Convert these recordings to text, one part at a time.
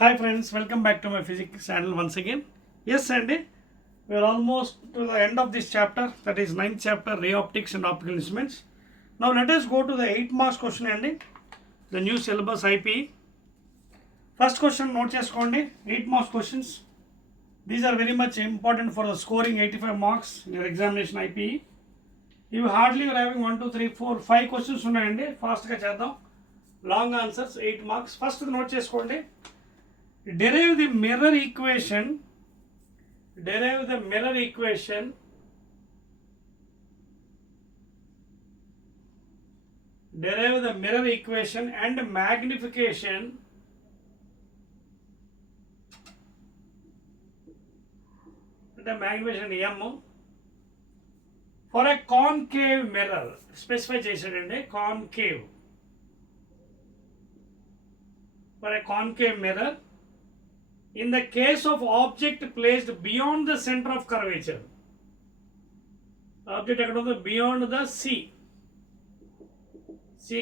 Hi friends, welcome back to my physics channel once again. Yes, Sandy, we are almost to the end of this chapter, that is ninth chapter, ray optics and optical instruments. Now let us go to the 8 marks question, Andy, the new syllabus IP. First question, note cheskondi, 8 marks questions. These are very much important for the scoring 85 marks in your examination IP. You hardly are having 1, 2, 3, 4, 5 questions ఉన్నాయండి. ఫాస్ట్గా చేద్దాం. Long answers 8 marks. First note చేసుకోండి. Derive the mirror equation. Derive the mirror equation. Derive the mirror equation and magnification. The magnification M for a concave mirror. Specify చేసాడండి concave. For a concave mirror. In the case of object placed beyond the center of curvature, object ఎక్కడ ఉందో beyond the C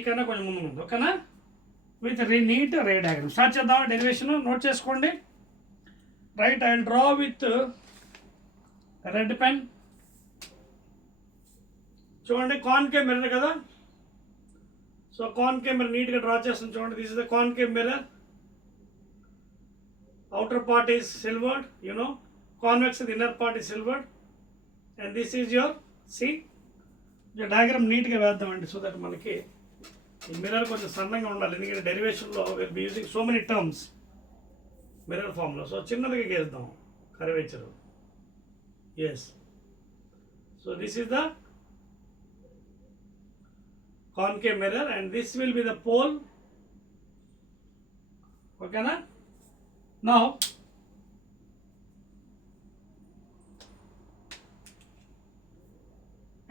కన్నా కొంచెం ముందు ఉంది, ఓకేనా? With neat ray diagram start చేద్దాం. Derivation note చేసుకోండి. Right, I will draw with red pen. చూడండి, కాన్కేవ్ మిర్రర్ కదా, సో కాన్కేవ్ మిర్రర్ నీట్గా డ్రా చేస్తాం. చూడండి, this is the concave mirror. Outer part is silvered, convex, the inner part is silvered, and this is your C. The diagram neatగా వేద్దామండి, so that మనకి ఈ mirror కొంచెం సన్నంగా ఉండాలి, ఎందుకంటే డెరివేషన్లో will be using so many terms mirror ఫామ్లో. సో చిన్నదిగా గీద్దాం curvature. Yes, so this is the concave mirror and this will be the pole, ఓకేనా? Now,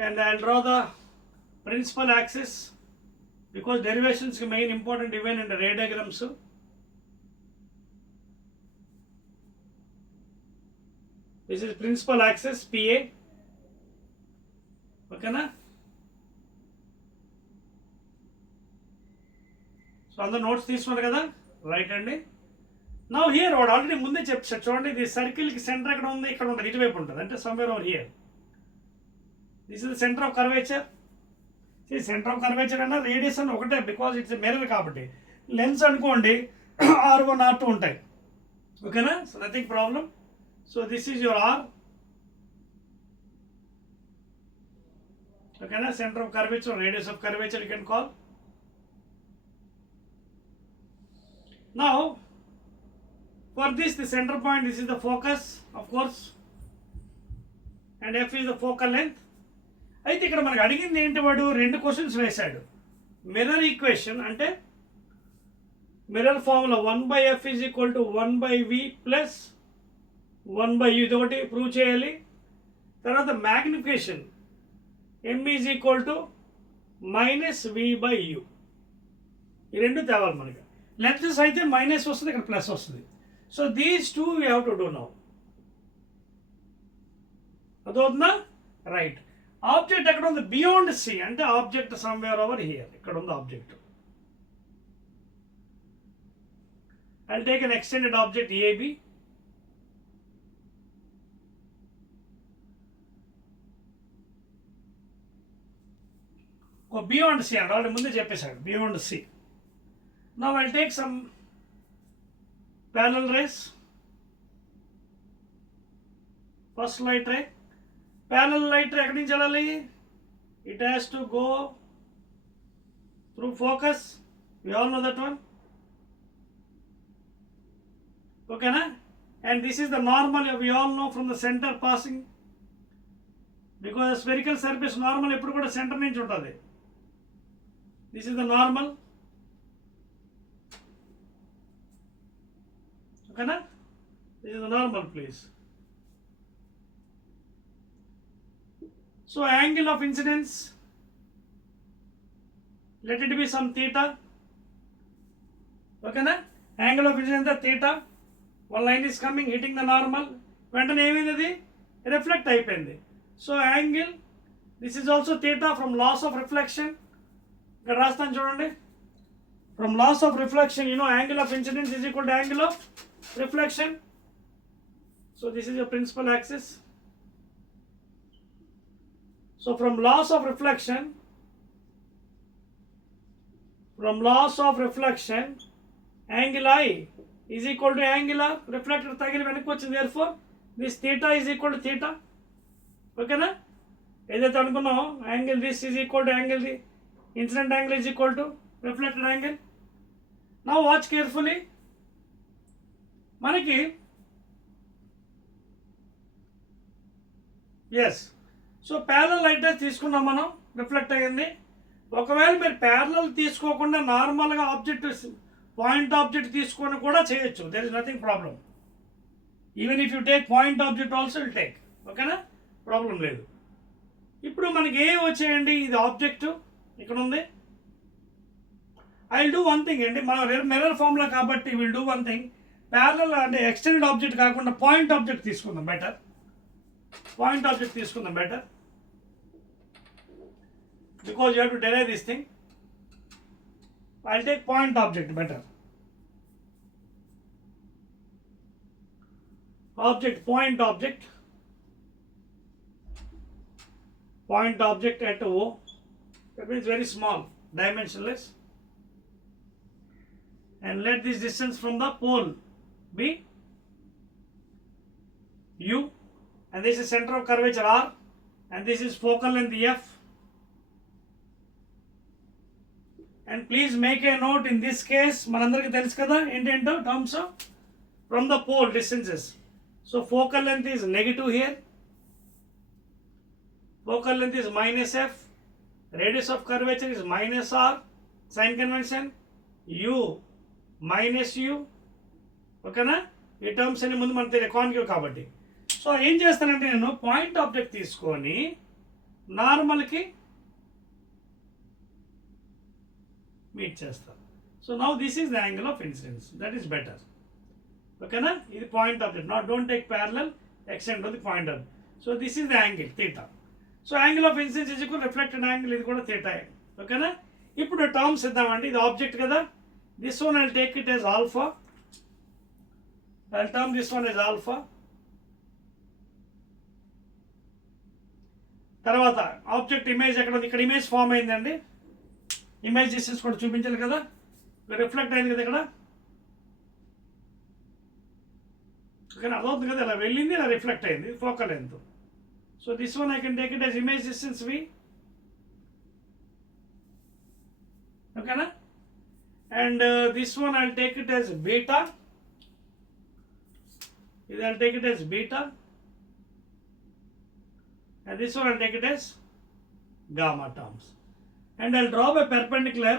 and I'll draw the principal axis because derivations is main important even in the ray diagrams. This is principal axis PA, okay na? So on the notes తీసుకున్నారు కదా, రైట్ అండి. Now here వాడు ఆల్రెడీ ముందే చెప్పాడు. చూడండి, ఇది సర్కిల్కి సెంటర్ ఎక్కడ ఉంది, ఇక్కడ ఉంటుంది, ఇటువైపు ఉంటుంది, అంటే somewhere over here. This is the centre of curvature. Centre of curvature అంటే రేడియస్ అని ఒకటే, బికాజ్ ఇట్స్ మిర్రర్ కాబట్టి. లెన్స్ అనుకోండి R1 R2 ఉంటాయి, ఓకేనా? So nothing problem. So this is your R, ఓకేనా? Centre of curvature, radius of curvature you can call. Now for this, the center point, this is the focus, of course, and F is the focal length. అయితే ఇక్కడ మనకు అడిగింది ఏంటి, వాడు రెండు క్వశ్చన్స్ వేశాడు. Mirror equation అంటే mirror formula 1/F is equal to 1/V plus 1/U, ఇది ఒకటి ప్రూవ్ చేయాలి. తర్వాత magnification M is equal to -V/U, ఈ రెండు తేవాలి మనకి. లెన్సెస్ అయితే మైనస్ వస్తుంది, ఇక్కడ ప్లస్ వస్తుంది. So these two we have to do now. అదవుతుందా? రైట్. ఆబ్జెక్ట్ ఎక్కడ ఉంది? బియాండ్ C, అంటే ఆబ్జెక్ట్ సమ్వేర్ ఓవర్ హియర్, ఇక్కడ ఉంది object. I will take an extended object AB. Beyond C అంటే ఆల్రెడీ ముందే చెప్పేశాడు, beyond C. Now I will take some parallel rays. First light ray, parallel light ray ఎక్కడి నుంచి వెళ్ళాలి? It has to go through focus, we all know that one, okay na? And this is the normal, we all know from the center passing, because spherical surface normal ఎప్పుడు కూడా center నుంచి ఉంటుంది. This is the normal, okay na? This is the normal, please. So angle of incidence, let it be some theta, okay na? Angle of incidence theta, one line is coming hitting the normal, వెంటనే ఏమైంది, రిఫ్లెక్ట్ అయిపోయింది. So angle, this is also theta from loss of reflection. ఇక్కడ రాస్తాను చూడండి, From laws of reflection, you know, angle of incidence is equal to angle of reflection. So this is your principal axis. So from laws of reflection, angle I is equal to angle of reflector tagili venakku vachindi. Therefore, this theta is equal to theta. Okay na? ఏదైతే అనుకున్నామో angle this is equal to angle the incident angle is equal to reflected angle. Now watch carefully. మనకి yes, so parallel light తీసుకున్నాం మనం, రిఫ్లెక్ట్ అయ్యింది. ఒకవేళ మీరు ప్యారలల్ తీసుకోకుండా నార్మల్గా ఆబ్జెక్ట్ పాయింట్ ఆబ్జెక్ట్ తీసుకొని కూడా చేయొచ్చు. There is nothing problem. Even if you take point object also will take. ఓకేనా, ప్రాబ్లం లేదు. ఇప్పుడు మనకి ఏ వచ్చేయండి, ఇది ఆబ్జెక్టు ఇక్కడ ఉంది. I will do one thing అండి, మన మిర్రర్ ఫార్ములా కాబట్టి will do one thing. Parallel అంటే ఎక్స్టెండెడ్ ఆబ్జెక్ట్ కాకుండా పాయింట్ ఆబ్జెక్ట్ తీసుకుందాం బెటర్. పాయింట్ ఆబ్జెక్ట్ తీసుకుందాం better, because you have to derive this thing. I will take point object better. Object, point object, point object at O, that means very small, dimensionless, and let this distance from the pole be U, and this is center of curvature R, and this is focal length F. And please make a note, in this case manandariki telusu kada enti terms of from the pole distances. So focal length is negative here, focal length is minus f, radius of curvature is minus r, sign convention u minus u. ఓకేనా, ఈ టర్మ్స్ అన్ని ముందు మనకు తెలియదు కాన్కేవ్ కాబట్టి. సో ఏం చేస్తానంటే నేను పాయింట్ ఆబ్జెక్ట్ తీసుకొని నార్మల్కి మీట్ చేస్తాను. So now this is the angle of incidence, that is better. ఓకేనా, ఇది point object, not don't take parallel, extend the point object. So this is the angle theta. So angle of incidence is equal reflected angle, ఇది కూడా థీటా. ఓకేనా, ఇప్పుడు టర్మ్స్ ఇద్దామండి. ఇది ఆబ్జెక్ట్ కదా, this one I'll take it as alpha. I'll term this one as alpha. తర్వాత object image ఎక్కడ ఉంది, ఇక్కడ ఇమేజ్ ఫామ్ అయిందండి. ఇమేజ్ డిస్టెన్స్ కూడా చూపించాలి కదా, రిఫ్లెక్ట్ అయింది కదా ఇక్కడ. ఓకేనా, అదవుతుంది కదా, ఇలా వెళ్ళింది, ఇలా రిఫ్లెక్ట్ అయింది, focal length. So this one I can take it as image distance V. Okay na? And this one I'll take it as beta. I'll take it as beta. And this one I'll take it as gamma terms. And I'll draw a perpendicular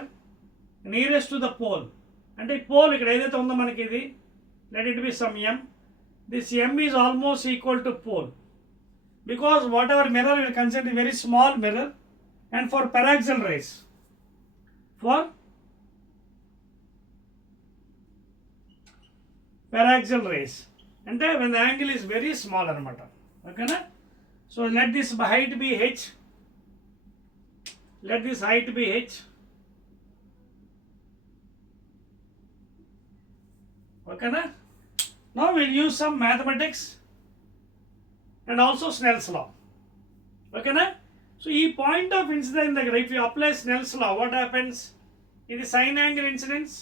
nearest to the pole. And the pole ikkada edaithe undo manaki idi, let it be some m. This m is almost equal to pole. Because whatever mirror we will consider a very small mirror, and for paraxial rays, and when the angle is very small anamata. Okay na? So let this height be h, let this height be h. Okay na? Now we will use some mathematics and also Snell's law. Okay na? So ee point of incidence దగ్గర if you apply Snell's law, what happens? ఇది sin angle incidence.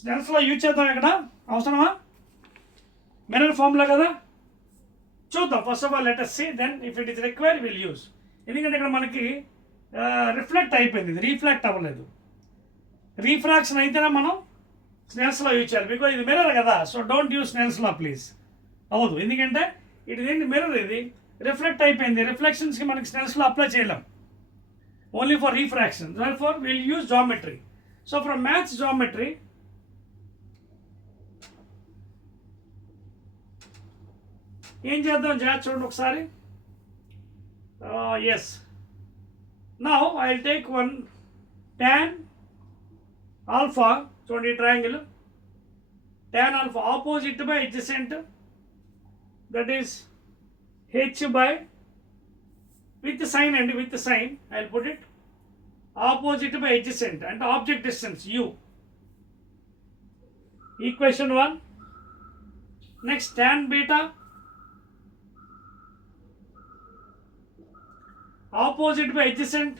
Snell's law use చేద్దాం ఇక్కడ, అవసరమా? Mirror formula కదా, చూద్దాం. First of all let us see, then if it is required we will use. ఎందుకంటే ఇక్కడ మనకి రిఫ్లెక్ట్ అయిపోయింది, ఇది రీఫ్లెక్ట్ అవ్వలేదు. రీఫ్రాక్షన్ అయితేనే మనం Snell's law యూజ్ చేయాలి, బికాజ్ ఇది మిర్రర్ కదా. So don't use Snell's law please. అవ్వదు, ఎందుకంటే ఇది మిర్రర్, ఇది రిఫ్లెక్ట్ అయిపోయింది. రిఫ్లెక్షన్స్కి మనకి Snell's law అప్లై చేయలేం, only for refraction. Therefore will use geometry. So from maths geometry ఏం చేద్దాం, జాగ్రత్త చూడండి ఒకసారి. Yes, now I will take one tan alpha. చూడండి ఈ triangle, tan alpha opposite by adjacent, that is h by with the sign, and with the sign I will put it opposite by adjacent and object distance u. Equation 1. Next, tan beta opposite by adjacent,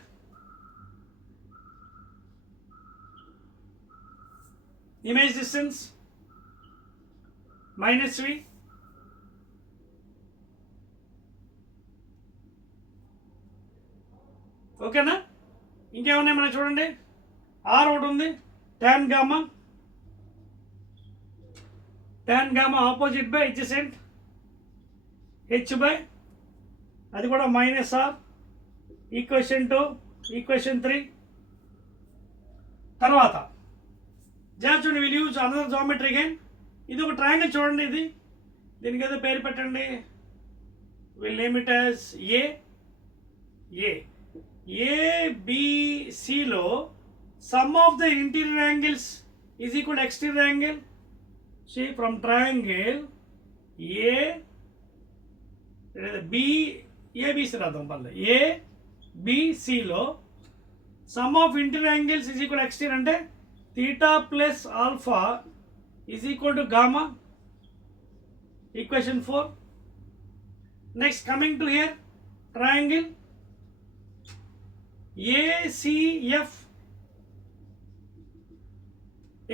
image distance minus v. ఓకేనా? ఇంకేమున్నాయి మనం చూడండి. ఆర్ ఒకటి ఉంది, tan gamma opposite by adjacent h by అది కూడా minus are. Equation 2, ఈక్వేషన్ 3. తర్వాత చూడండి, will use another geometry again. ఇది ఒక ట్రయాంగిల్ చూడండి, ఇది దీనికి ఏదో పేరు పెట్టండి. విల్ నేమ్ ఇట్ యాజ్ ఏబిసిలో sum of the interior angles is equal exterior angle. See, from triangle ABC రాద్దాం పర్లే. ABCలో sum of interior angles is equal exterior అంటే theta plus alpha is equal to gamma. Equation 4. Next, coming to here, triangle ACF.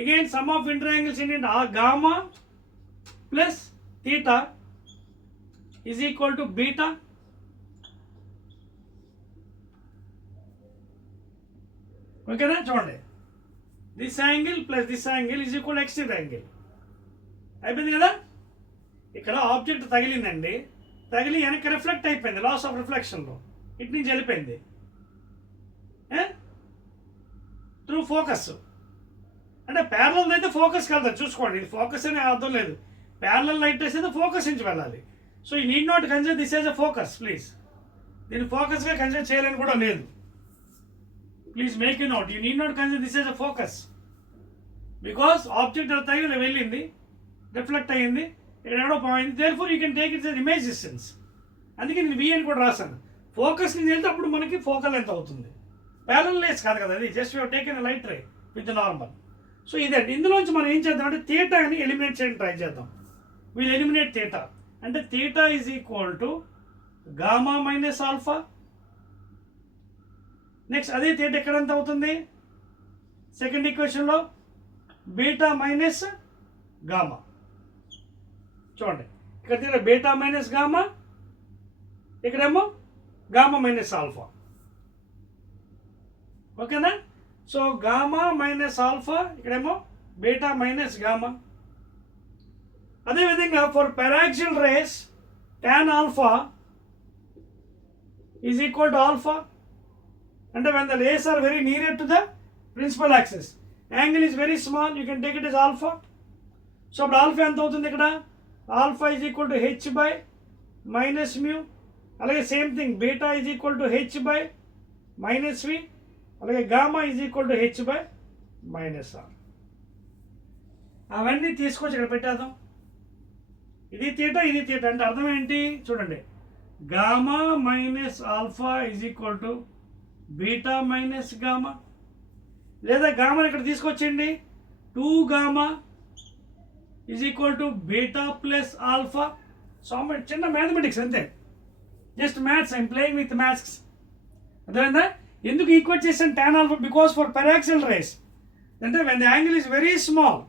Again, sum of interangles in it are gamma plus theta is equal to beta. Okay, na చూడండి, this angle plus this angle is equal to exterior angle. అయిపోయింది కదా. ఇక్కడ ఆబ్జెక్ట్ తగిలిందండి, తగిలి వెనక్కి రిఫ్లెక్ట్ అయిపోయింది, loss of రిఫ్లెక్షన్లో ఇటు నుంచి వెళ్ళిపోయింది త్రూ ఫోకస్. అంటే ప్యారలల్ అయితే ఫోకస్ కలుగుతుంది, చూసుకోండి. ఇది ఫోకస్ అనే అర్థం లేదు. ప్యారలల్ లైట్ వేస్తే ఫోకస్ నుంచి వెళ్ళాలి. So you need not consider this as a focus, please. దీన్ని ఫోకస్గా కన్సిడర్ చేయాలని కూడా లేదు. Please make you note, you need not consider this as a focus. Because object తగిలి వెళ్ళింది, రిఫ్లెక్ట్ అయ్యింది, ఇక్కడ ఎవడో పోయింది. Therefore you can take its image distance. అందుకే నేను వి అని కూడా రాశాను. ఫోకస్ నుంచి వెళ్తే అప్పుడు మనకి ఫోకల్ ఎంత అవుతుంది. ప్యారలల్ లైన్స్ కాదు కదా, అది just you taken light ray with normal. So ఇదండి. ఇందులోంచి మనం ఏం చేద్దాం అంటే థీటాని ఎలిమినేట్ చేయడానికి ట్రై చేద్దాం. వీల్ ఎలిమినేట్ థీటా అంటే theta is equal to gamma minus alpha. Next అదే థీటా ఎక్కడ ఎంత అవుతుంది, సెకండ్ ఈక్వేషన్లో బీటా మైనస్ గామా. చూడండి, ఇక్కడ థీటా బీటా మైనస్ గామా, ఇక్కడేమో గామా మైనస్ ఆల్ఫా. ఓకేనా. సో గామా మైనస్ ఆల్ఫా, ఇక్కడేమో బీటా మైనస్ గామా. అదేవిధంగా for paraxial race tan alpha is equal to alpha. అంటే when the rays are very near to the principal axis, angle is very small, you can take it as alpha. So అప్పుడు alpha ఎంత అవుతుంది ఇక్కడ, alpha is equal to H by minus mu. అలాగే same thing beta is equal to H by minus V. అలాగే gamma is equal to H by minus R. అవన్నీ తీసుకొచ్చి ఇక్కడ పెట్టేద్దాం. ఇది థీటా, ఇది థీటా అంటే అర్థం ఏంటి చూడండి. Gamma minus alpha is equal to beta minus gamma. లేదా గామాని ఇక్కడ తీసుకొచ్చేయండి, 2 gamma is equal to beta plus alpha. So చిన్న మ్యాథమెటిక్స్ అంతే, just maths. I'm playing with maths. అర్థమైందా? ఎందుకు ఈక్వేట్ చేసాను tan alpha? Because for paraxial rays అంటే when the angle is very small,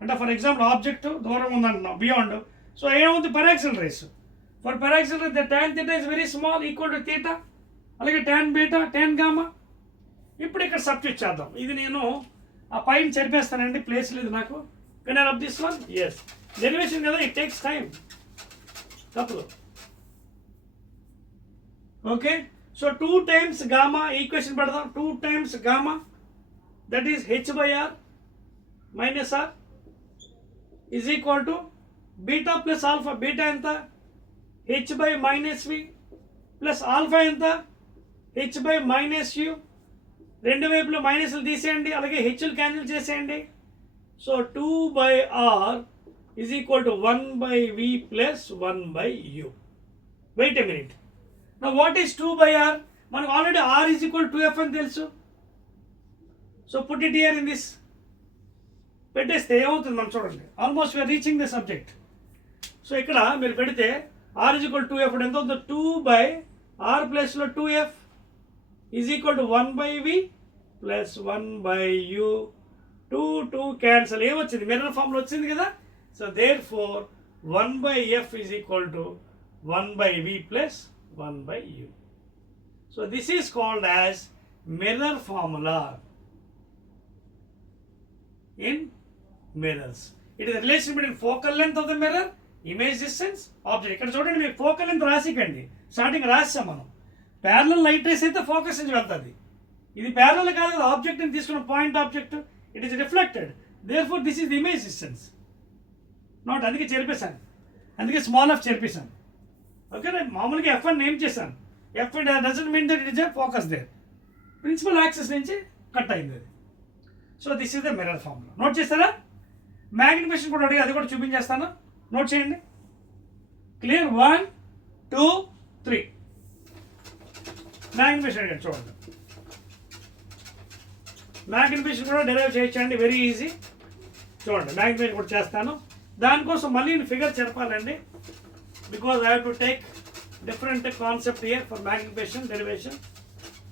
అంటే ఫర్ ఎగ్జాంపుల్ ఆబ్జెక్ట్ దూరం ఉందంటున్నాం beyond. So ఏమవుతుంది paraxial rays, for paraxial rays the tan theta is very small equal to theta. అలాగే tan beta, tan gamma. ఇప్పుడు ఇక్కడ సబ్స్టిట్యూట్ చేద్దాం. ఇది నేను ఆ పైన చెరిపేస్తానండి, ప్లేస్ లేదు నాకు. Can I rub this one? Yes, derivation కదా, ఇట్ టేక్స్ టైం. తప్పదు. Okay, so 2 times gamma equation పెడదాం. 2 times gamma that is H by R minus R is equal to beta plus alpha. Beta ఎంత, H by minus V, plus alpha ఎంత, H by minus U. రెండు వైపులు మైనస్లు తీసేయండి, అలాగే హెచ్లు cancel చేసేయండి. So 2 by r is equal to 1 by v plus 1 by u. Wait a minute. Now what is 2 by r? మనకు already r is equal 2f అని తెలుసు. So put it here in this. పెట్టేస్తే ఏమవుతుంది మనం చూడండి, almost we are reaching the subject. So ఇక్కడ మీరు పెడితే ఆర్ ఈజ్ ఈక్వల్ 2f ఎంత అవుతుంది, 2/r ప్లస్లో 2f is equal to 1/v plus 1/u. 2 cancel, ఏమొచ్చింది మిర్రర్ ఫామ్లో వచ్చింది కదా. So therefore 1/f is equal to 1/v plus 1/u. So this is called as mirror formula in mirrors. It is the relation between focal length of the mirror, image distance, object. ఇక్కడ చూడండి, మీరు focal length రాసికండి, starting రాసాం మనం. Parallel light rays అయితే focus నుంచి వెళ్తుంది, ఇది ప్యారలల్ కాదు కదా, ఆబ్జెక్ట్ని తీసుకున్న point object, it is reflected, therefore this is the image distance. Not అందుకే చేర్పేశాను, అందుకే స్మాల్ ఎఫ్ చేర్పేశాను. ఓకే, నేను మామూలుగా ఎఫ్ అని నేమ్ చేశాను. F doesn't mean that it is a focus there, principal axis నుంచి కట్ అయింది అది. So this is the mirror formula. Note చేస్తారా? మ్యాగ్నిఫికేషన్ కూడా అడిగి, అది కూడా చూపించేస్తాను, నోట్ చేయండి. క్లియర్? 1 2 3 మ్యాగ్నిఫికేషన్ అడిగాడు చూడండి. మ్యాగ్నిఫికేషన్ కూడా డెరైవ్ చేయొచ్చండి, వెరీ ఈజీ. చూడండి, మ్యాగ్నిఫికేషన్ కూడా చేస్తాను. దానికోసం మళ్ళీ నేను ఫిగర్ చెప్పాలండి, because I have to take different concept here for magnification derivation.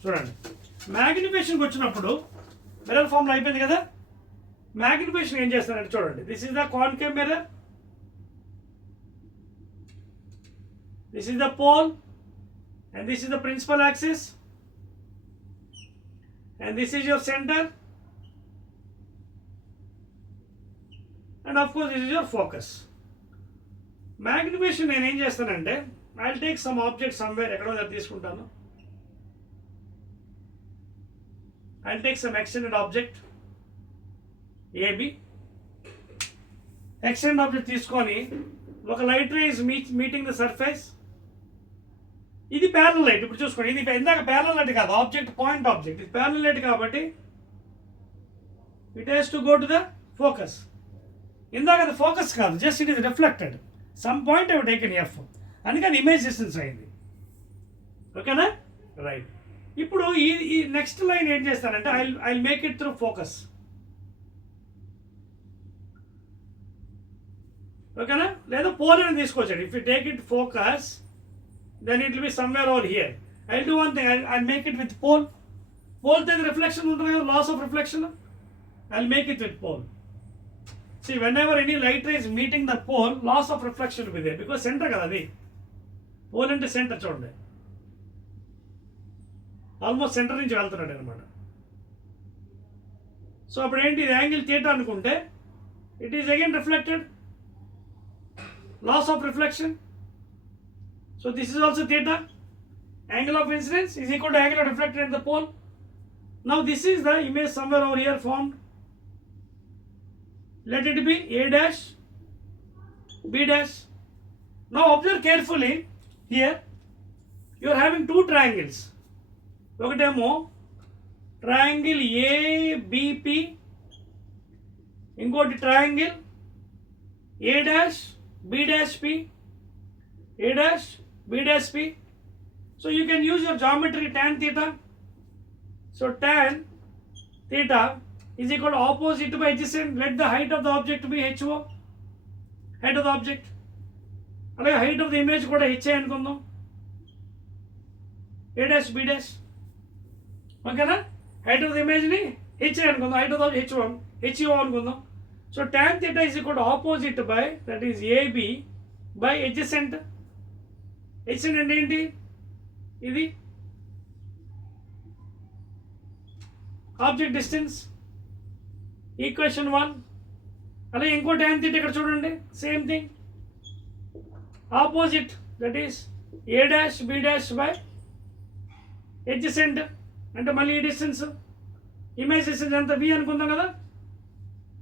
చూడండి, మ్యాగ్నిఫికేషన్కి వచ్చినప్పుడు మిర్రర్ ఫార్ములా అయిపోయింది కదా. మ్యాగ్నిఫికేషన్ ఏం చేస్తానంటే చూడండి, this is the concave mirror, this is the pole, and this is the principal axis, and this is your centre, and of course this is your focus. Magnification నేను ఏం చేస్తానంటే, I will take some object somewhere, ఎక్కడో దగ్గర తీసుకుంటాను. I'll take some extended object AB. Extended object తీసుకొని ఒక light ray is meeting the surface. ఇది parallel light. ఇప్పుడు చూసుకోండి, ఇది ఇందాక ప్యారలల్ లైట్ కాదు, ఆబ్జెక్ట్ పాయింట్ ఆబ్జెక్ట్, ఇది ప్యారలల్ లైట్ కాబట్టి it has to go to the focus. ఇందాక అది ఫోకస్ కాదు, just it is reflected some point I taken F, అందుకని ఇమేజ్ డిస్టెన్స్ అయింది. ఓకేనా? రైట్. ఇప్పుడు ఈ నెక్స్ట్ లైన్ ఏం చేస్తానంటే, I make it through focus. ఓకేనా? లేదా పోల్ అని తీసుకోవచ్చండి. If you take it focus, then it will be somewhere over here. I do one thing, I make it with pole. పోల్తో రిఫ్లెక్షన్ ఉంటుంది కదా, loss of reflection. I make it with pole. See, whenever any light ray is meeting the pole, loss of reflection will be there, because center కదా అది. పోల్ అంటే సెంటర్ చూడండి, almost centre నుంచి వెళ్తున్నాడు అనమాట. సో అప్పుడు ఏంటి, ఇది యాంగిల్ థీటా అనుకుంటే, it is again reflected, laws of reflection. So this is also theta. Angle of incidence is equal to angle of reflected at the pole. Now this is the image somewhere over here formed. Let it be A dash, B dash. Now observe carefully here. You are having two triangles. ఒకటేమో triangle ABP, ఇంకోటి triangle A dash B dash P, A dash B dash P. So you can use your geometry tan theta. So tan theta is equal to opposite by adjacent. Let the height of the object be HO, height of the object. అలాగే height of the image కూడా HA అనుకుందాం, A dash B dash. ఓకేనా? height of the image ని HA అనుకుందాం, height of the HO అనుకుందాం. So tan theta is equal to opposite by, that is AB by adjacent. adjacent అంటే ఏంటి? ఇది ఆబ్జెక్ట్ డిస్టెన్స్, ఈక్వేషన్ 1. అలాగే ఇంకో tan theta ఇక్కడ చూడండి, same thing, opposite, that is A dash B dash by adjacent అంటే మళ్ళీ ఈ డిస్టెన్స్, ఇమేజ్ డిస్టెన్స్ ఎంత V అనుకుందాం కదా,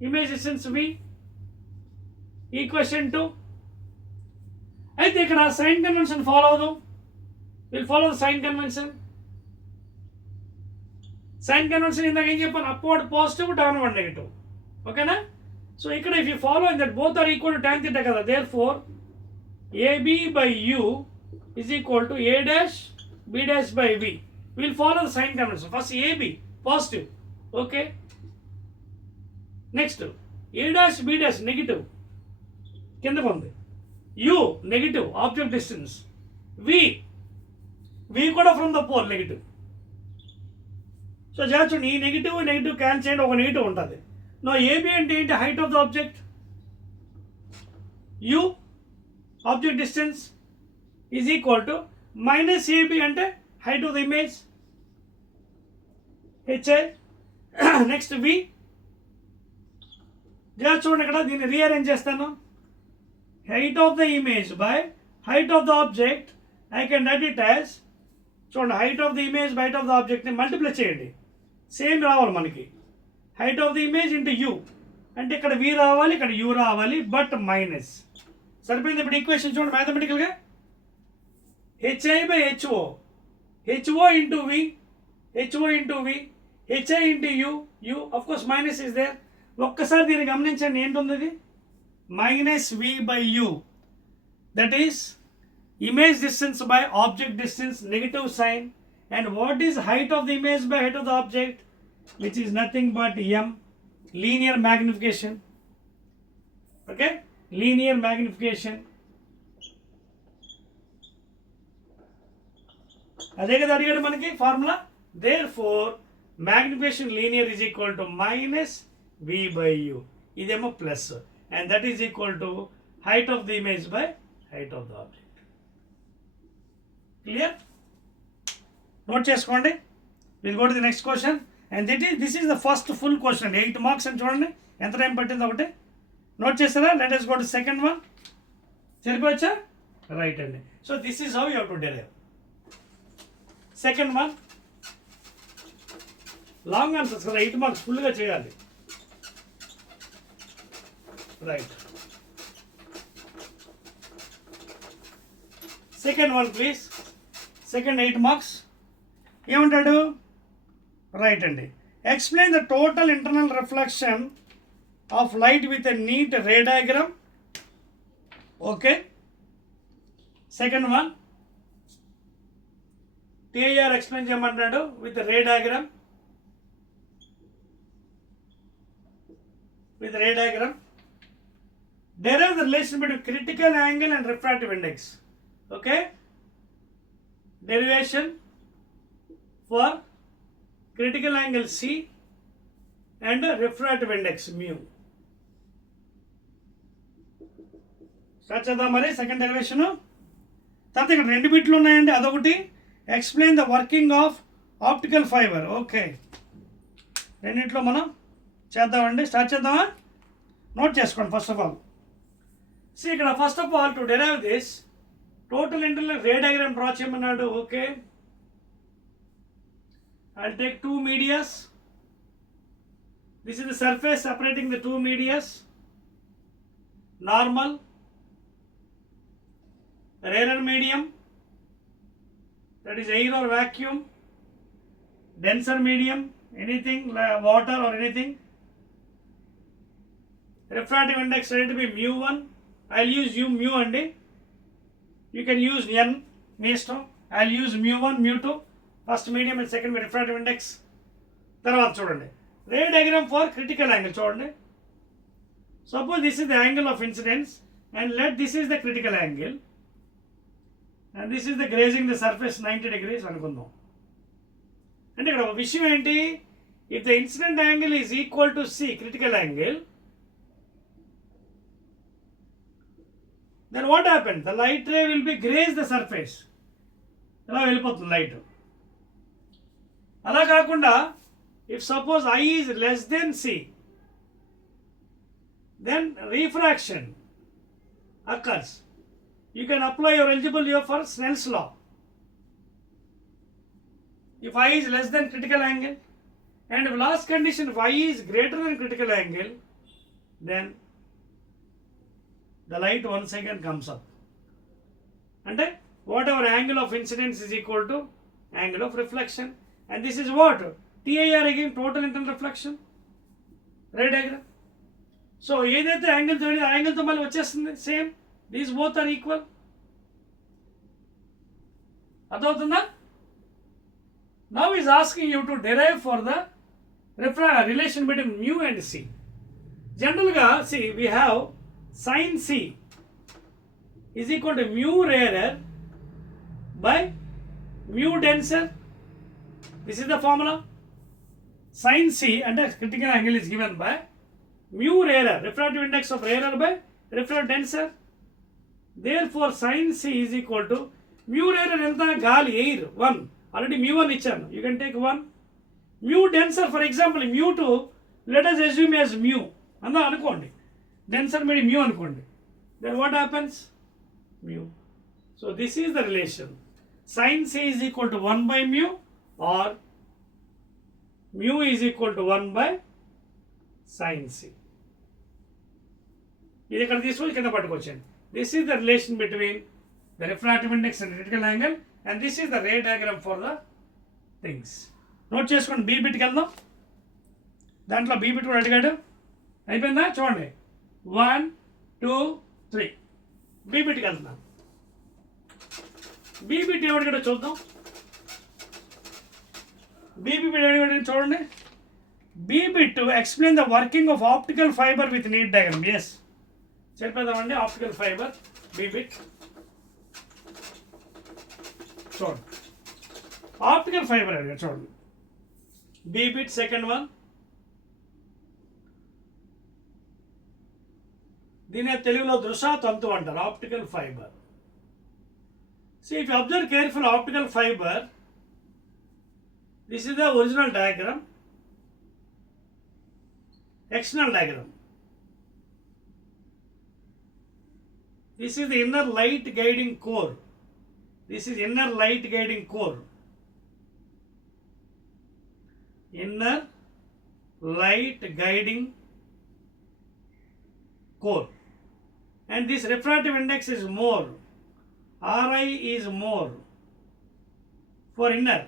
ఇమేజ్ డిస్టెన్స్ V, ఈక్వేషన్ 2. అయితే ఇక్కడ సైన్ కన్వెన్షన్ ఫాలో అవుదాం. Will follow the sign convention. Sign convention ఇందాక ఏం చెప్పాను, అప్వర్డ్ పాజిటివ్, డౌన్వర్డ్ నెగిటివ్. ఓకేనా? సో ఇక్కడ if you follow in that both are equal to tan theta కదా, therefore AB by U is equal to A dash B dash by V. We'll follow the sign convention. First AB, positive. Okay, next A dash B dash negative కిందకు ఉంది, u negative object distance, v కూడా from the pole negative. So చూడండి, ఈ negative cancel చేయండి, ఒక నెగిటివ్ ఉంటుంది. నా AB అంటే ఏంటి, height of the object, u object distance is equal to minus AB అంటే height of the image HI. Next v చూడండి, ఇక్కడ దీన్ని రీఅరేంజ్ చేస్తాను, height of the image by height of the object, I can write it as, చూడండి height of the image by height of the ఆబ్జెక్ట్ని multiply చేయండి, same రావాలి మనకి, height of the image into u, అంటే ఇక్కడ వి రావాలి, ఇక్కడ యూ రావాలి, బట్ మైనస్. సరిపోయింది. ఇప్పుడు ఈక్వేషన్ చూడండి మ్యాథమెటికల్గా, HI by HO, HO into v, HO into v, HI into u, u of course minus is there. ఒక్కసారి దీన్ని గమనించండి, ఏంటుంది ఇది, minus v by u, that is image distance by object distance, negative sign, and what is height of the image by height of the object, which is nothing but m, linear magnification. Okay, linear magnification. అదే కదా అడిగాడు మనకి formula. therefore magnification linear is equal to minus v by u, ఇదేమో plus, and that is equal to height of the image by height of the object. Clear, note చేసుకోండి. Will go to the next question, and this is the first full question, 8 marks అని చూడండి ఎంత time పట్టింది ఒకటి note చేస్తారా. Let us go to second one. సరిపోవచ్చా, right అండి. So this is how you have to derive. Second one long answers కదా, 8 marks ఫుల్గా చేయాలి. Right, second one please. Second 8 marks ఏమంటాడు, రైట్ అండి. Explain the total internal reflection of light with a neat ray diagram. Okay, second one TIR explain చేయమంటాడు with ray diagram. With ray diagram derive the relation between critical angle and refractive index. Okay, derivation for critical angle C and refractive index mu. Start చేద్దాం మరి second derivation. తర్వాత ఇక్కడ 2 బిట్లు ఉన్నాయండి, అదొకటి explain the working of optical fibre. Okay, రెండింటిలో మనం చేద్దామండి. స్టార్ట్ చేద్దామా, నోట్ చేసుకోండి ఫస్ట్ ఆఫ్ ఆల్. See ఇక్కడ first of all to derive this total internal ray diagram draw చేయమన్నాడు. Okay, I'll take 2 medias. This is the surface separating the 2 medias. Normal, rarer medium, that is air or vacuum, denser medium, anything like water or anything. Refractive index ready to be mu1. I'll use mu అండి, you can use n, మీ ఇష్టం. I'll use mu1 mu2, first medium and second refractive index. తర్వాత చూడండి ray diagram for critical angle. చూడండి, suppose this is the angle of incidence and let this is the critical angle and this is the grazing the surface 90 degrees అనుకుందాం. అంటే ఇక్కడ ఒక విషయం ఏంటి, if the incident angle is equal to C critical angle, then what happened, the light ray will be graze the surface, ఇలా వెళ్ళిపోతుంది లైట్. అలా కాకుండా if suppose I is less than C, then refraction occurs. You can apply your eligible here for Snell's law. If I is less than critical angle and if last condition if I is greater than critical angle, then the light once again comes up. And whatever angle of incidence is equal to angle of reflection, and this is what TIR again, total internal reflection, ray diagram. So ఏదైతే angle తో angle తో మళ్ళీ వచ్చేస్తుంది same, these both are equal. అర్థమవుతుందా? Now is asking you to derive for the relation between mu and c. Generally, see, we have sin c is equal to mu rarer by mu denser. This is the formula. Sin c and the critical angle is given by mu rarer, refractive index of rarer by refractive denser. Therefore, sin c is equal to mu rarer enta gali air 1. Already mu 1 ichanu. You can take 1. Mu denser, for example, mu 2, let us assume as mu. Anda anukondi. Denser made mu anukondi. Then what happens? Mu. So this is the relation. Sin c is equal to 1 by mu or mu is equal to 1 by sin c. ఇది ఇక్కడ తీసుకొని కింద పట్టుకొచ్చాను. This is the relation between the refractive index and critical angle, and this is the ray diagram for the things. Note చేసుకోండి. బీ బిట్కి వెళ్దాం. దాంట్లో be bit కూడా అడిగాడు. అయిపోయిందా? చూడండి 1 2 3 బీ బిట్కి వెళ్తున్నాను. బీ బిట్ ఏమడిగాడో చూద్దాం. బీ బిట్ ఏమడిగాడు చూడండి. B bit to explain the working of optical fibre with neat diagram. Yes, చెప్పేద్దామండి. ఆప్టికల్ ఫైబర్ బీ బిట్ చూడండి. ఆప్టికల్ ఫైబర్ అడిగాడు చూడండి. B bit second one. దీని తెలుగులో దృశ్య తంతు అంటారు. Optical fibre. So if you observe careful, optical fibre, this is the original diagram, external diagram. This is the inner light guiding core. This is inner light guiding core. Inner light guiding core. And this refractive index is more. Ri is more for inner.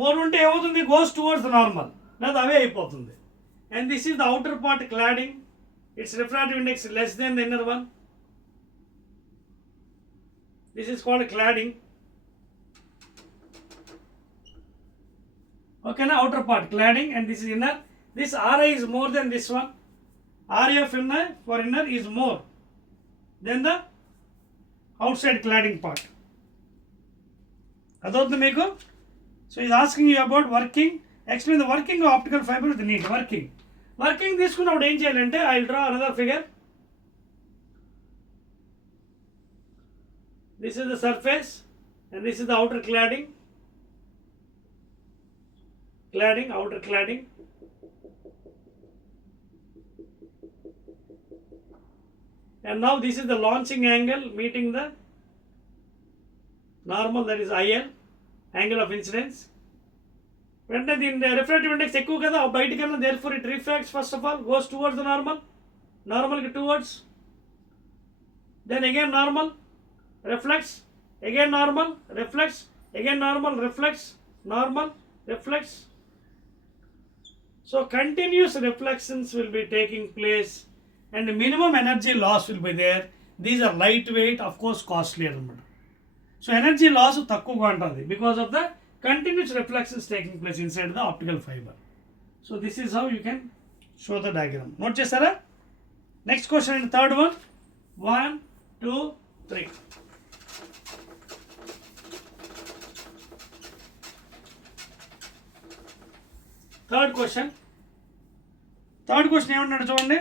More unte ఏమవుతుంది? Goes towards the normal. Now అవే అయిపోతుంది. And this is the outer part cladding. Its refractive index is less than the inner one. This is called cladding. Okay, now outer part cladding, and this is inner. This Ri is more than this one. Ri of inner for inner is more than the outside cladding part. Adotha meeku. So he is asking you about working. Explain the working of optical fiber with need. Working తీసుకున్నప్పుడు ఏం చేయాలంటే I will draw another figure. This is the surface and this is the outer cladding, outer cladding. And now this is the launching angle meeting the normal, that is IL, angle of incidence. వెంటనే దీని refractive index ఎక్కువ కదా బయటికన్నా, therefore it refracts first of all, goes towards the నార్మల్కి towards, then again normal, reflects, again normal, reflects, again normal, reflects, normal, reflects. So continuous reflections will be taking place and minimum energy loss will be there. These are light weight, of course costly అనమాట. So energy loss తక్కువగా ఉంటుంది because of the continuous reflections taking place inside the optical fiber. So this is how you can show the diagram. Note chesara. Next question and third one. 1 2 3. Third question ఏమన్నాడు చూడండి.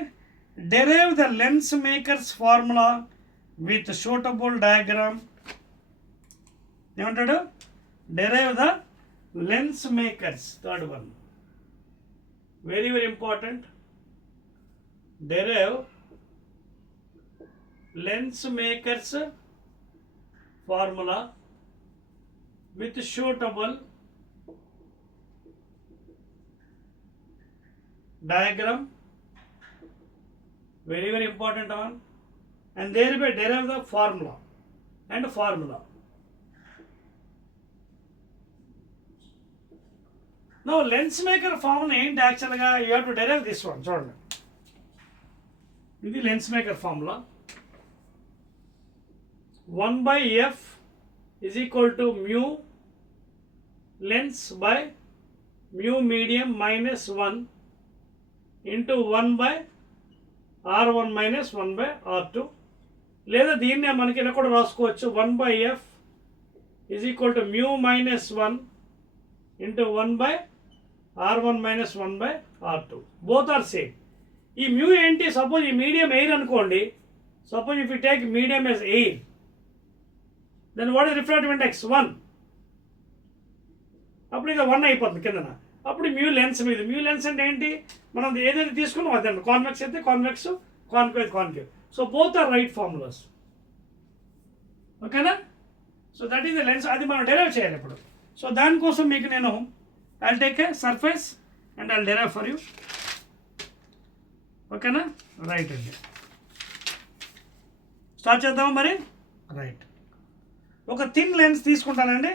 Derive the lens maker's formula with suitable diagram. ఏమంటాడు? Derive the lens makers, third one, very important. Derive lens makers formula with suitable diagram, very important one, and thereby derive the formula and formula. Now lens maker formula ఏంటి యాక్చువల్గా? You have to derive this one. చూడండి, ఇది lens maker formula. 1/f is equal to mu lens by mu medium minus 1 into 1 by r1 minus 1 by r2. లేదా దీన్నే మనకి ఇలా కూడా రాసుకోవచ్చు, 1 by f is equal to mu minus 1 into 1 by r1 minus 1 by r2. Both are same. ఈ mu ఏంటి? Suppose ఈ medium air అనుకోండి. Suppose if you take medium as air, then what is refractive index? 1. అప్పుడు ఇక 1 అయిపోతుంది కిందన. అప్పుడు mu lens మీద. మ్యూ లెన్స్ అంటే ఏంటి? మనం ఏదైతే తీసుకున్నాం అదండి. కాన్వెక్స్ అయితే కాన్వెక్స్, కాన్కేవ్ అయితే concave. So both are right formulas. ఓకేనా? So that is the lens. అది మనం డెరైవ్ చేయాలి ఇప్పుడు. సో దానికోసం మీకు నేను I take a surface and I derive for you. ఓకేనా? రైట్ అండి. స్టార్ట్ చేద్దాం మరి. రైట్. ఒక థిన్ లెన్స్ తీసుకుంటానండి.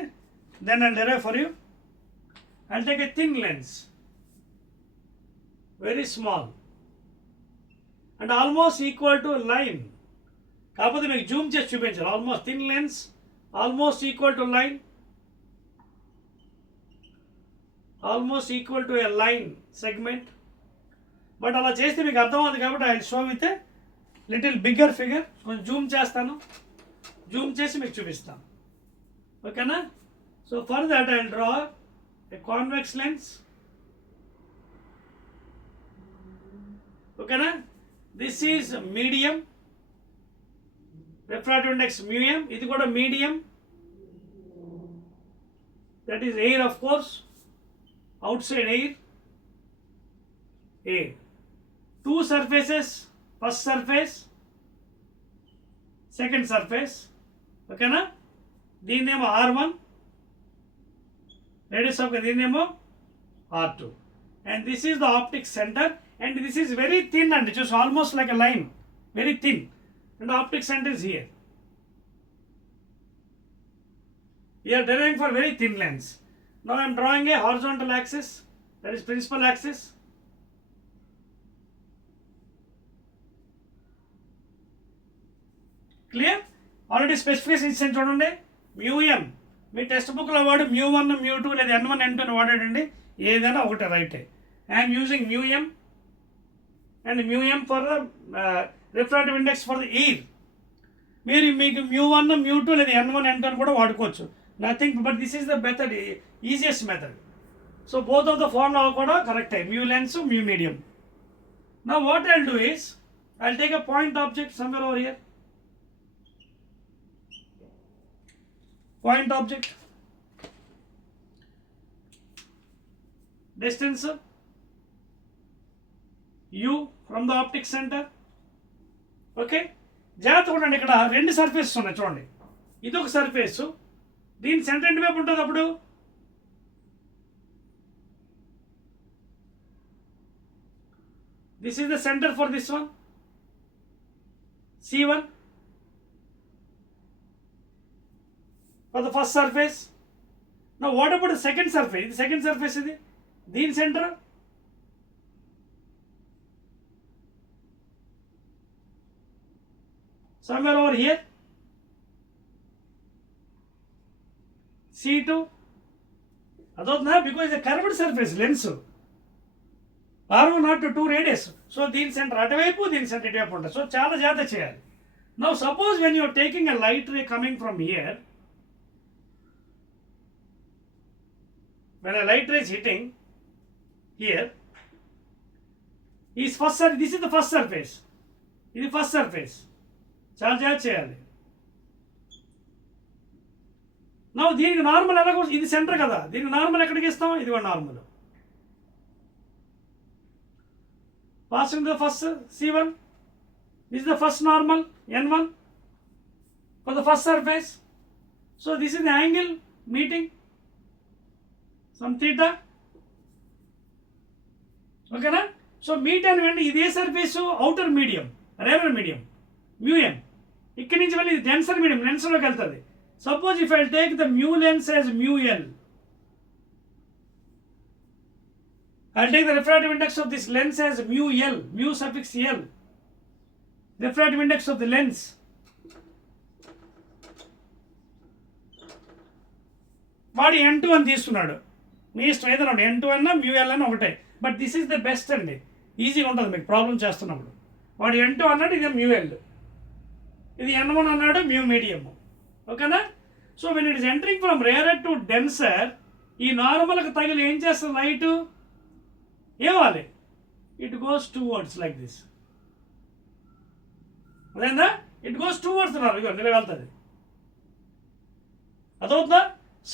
Then I derive for you. I'll take a thin lens, very small and almost equal to a line. కాకపోతే మీకు జూమ్ చేసి చూపించాలి. Almost thin lens, almost equal to line, almost equal to a line segment. But అలా చేస్తే మీకు అర్థం అవుతుంది కాబట్టి I show with a little bigger figure. కొంచెం జూమ్ చేస్తాను, జూమ్ చేసి మీకు చూపిస్తాను. ఓకేనా? So for that I draw a convex lens. Okay na? This is medium, refractive index mu m. Idi kuda medium, that is air of course, outside air. Two surfaces, first surface, second surface. Okay na? Deen name R1, radius of the name R2, and this is the optic center, and this is very thin and just almost like a line, very thin, and the optic center is here. We are deriving for very thin lens. Now I am drawing a horizontal axis, that is principal axis. Clear? Already specification ఇచ్చాను చూడండి. mu m మీ టెక్స్ట్ బుక్లో వాడు mu1 mu2 లేదా n1 n2 అని వాడాడండి. ఏదైనా ఒకటి రైటే. I'm using mu m and mu m for the refractive index for the air. మీరు మీకు mu1 mu2 లేదా n1 n2 అని కూడా వాడుకోవచ్చు. Nothing but this is the method, easiest method. So both of the formula కూడా కరెక్టే, mu lens, mu medium. Now what I'll do is I'll take a point object somewhere over here. Point object, distance u from the optic center. Okay, జాగ్రత్తగా ఉండండి. ఇక్కడ రెండు సర్ఫేసెస్ ఉన్నాయి చూడండి. ఇది ఒక సర్ఫేస్, దీని సెంటర్ ఎండ్ వైపు ఉంటుంది. అప్పుడు this is the centre for this one, C1. For the first surface. Now what about the second surface? The second surface is the center. Somewhere over here. C2. Adotna because it's a curved surface lens. R1 not to 2 radius. So దీని center అటువైపు, దీని center ఇటువైపు ఉంటుంది. సో చాలా జాగ్రత్త చేయాలి. Now suppose when you are taking a light ray coming from here, when a light ray is hitting here, this is the first surface. This is first surface. చాలా జాగ్రత్త చేయాలి. నా దీనికి నార్మల్ ఎలాగో, ఇది సెంటర్ కదా, దీనికి నార్మల్ ఎక్కడికి ఇస్తాం? ఇది కూడా normal. Passing the first C1, this is the first normal N1 for the first surface. So this is the angle meeting some theta. Okay na? So meet and when ఇదే surface outer medium, rarer medium mu m, ఇక్కడి నుంచి వెళ్ళి denser medium లెన్స్లోకి వెళ్తుంది. Suppose if I take the mu lens as mu l, I'll take the refractive index of this lens as mu l, mu suffix l, refractive index of the lens. వాడు n2 అని తీసుకున్నాడు. మీ ఇష్టం ఏదైనా N2 అన్నా μL అన్నా ఒకటే. But this is the best అండి, ఈజీగా ఉంటుంది మీకు ప్రాబ్లం చేస్తున్నప్పుడు. వాడు N2 అన్నాడు, ఇది μL, ఇది N1 అన్నాడు, మీడియం. ఓకేనా? So when it is entering from rarer to denser, ఈ నార్మల్కి తగిలి ఏం చేస్తుంది లైట్? ఏవాలి? It goes towards like this. అదేందా? ఇట్ గోస్ టువర్డ్స్ అన్నారు, ఇగో నిల వెళ్తుంది. అదవుతుందా?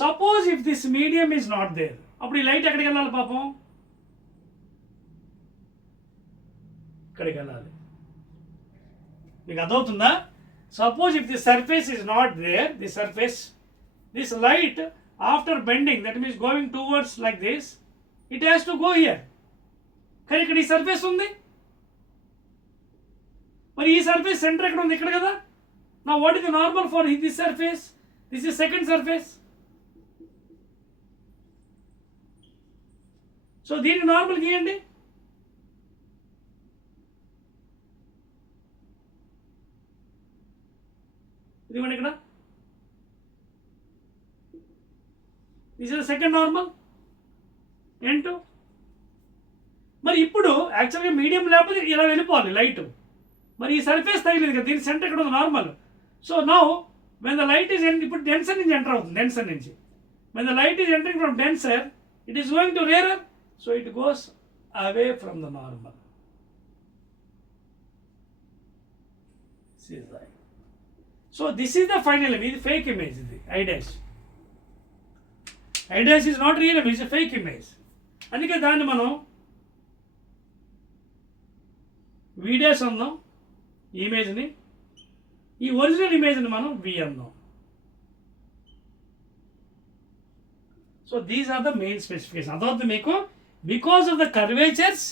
Suppose if this medium is not there, అప్పుడు ఈ లైట్ ఎక్కడికి వెళ్ళాలి పాపం? ఇక్కడికి వెళ్ళాలి. మీకు అదవుతుందా? Suppose if the surface is not there, this light after bending, that means going towards like this, it has to go here. కానీ ఇక్కడ ఈ సర్ఫేస్ ఉంది, మరి ఈ సర్ఫేస్ సెంటర్ ఎక్కడ ఉంది? ఇక్కడ కదా. నా what is the normal for this surface? This is second surface. So దీన్ని నార్మల్ గీయండి. ఇదిగోండి ఇక్కడ, this is second normal N2. మరి ఇప్పుడు యాక్చువల్గా మీడియం లేకపోతే ఇలా వెళ్ళిపోవాలి లైట్. మరి ఈ సర్ఫేస్ తగిలేదు కదా, దీని సెంటర్ ఇక్కడ ఉంది normal. So now when the light is ఇప్పుడు డెన్సర్ నుంచి ఎంటర్ అవుతుంది, డెన్సర్ నుంచి. When the light is entering from denser, it is going to rarer, so it goes away from the normal. So this is the final image, ఇది fake image, ఇది I dash. I dash is not real image, it's a fake image. అందుకే దాన్ని మనం V dash అన్నాం ఈ ఇమేజ్ని, ఈ ఒరిజినల్ ఇమేజ్ని మనం V అన్నాం. So these are the main specification. అదవుతుంది మీకు. Because of the curvatures,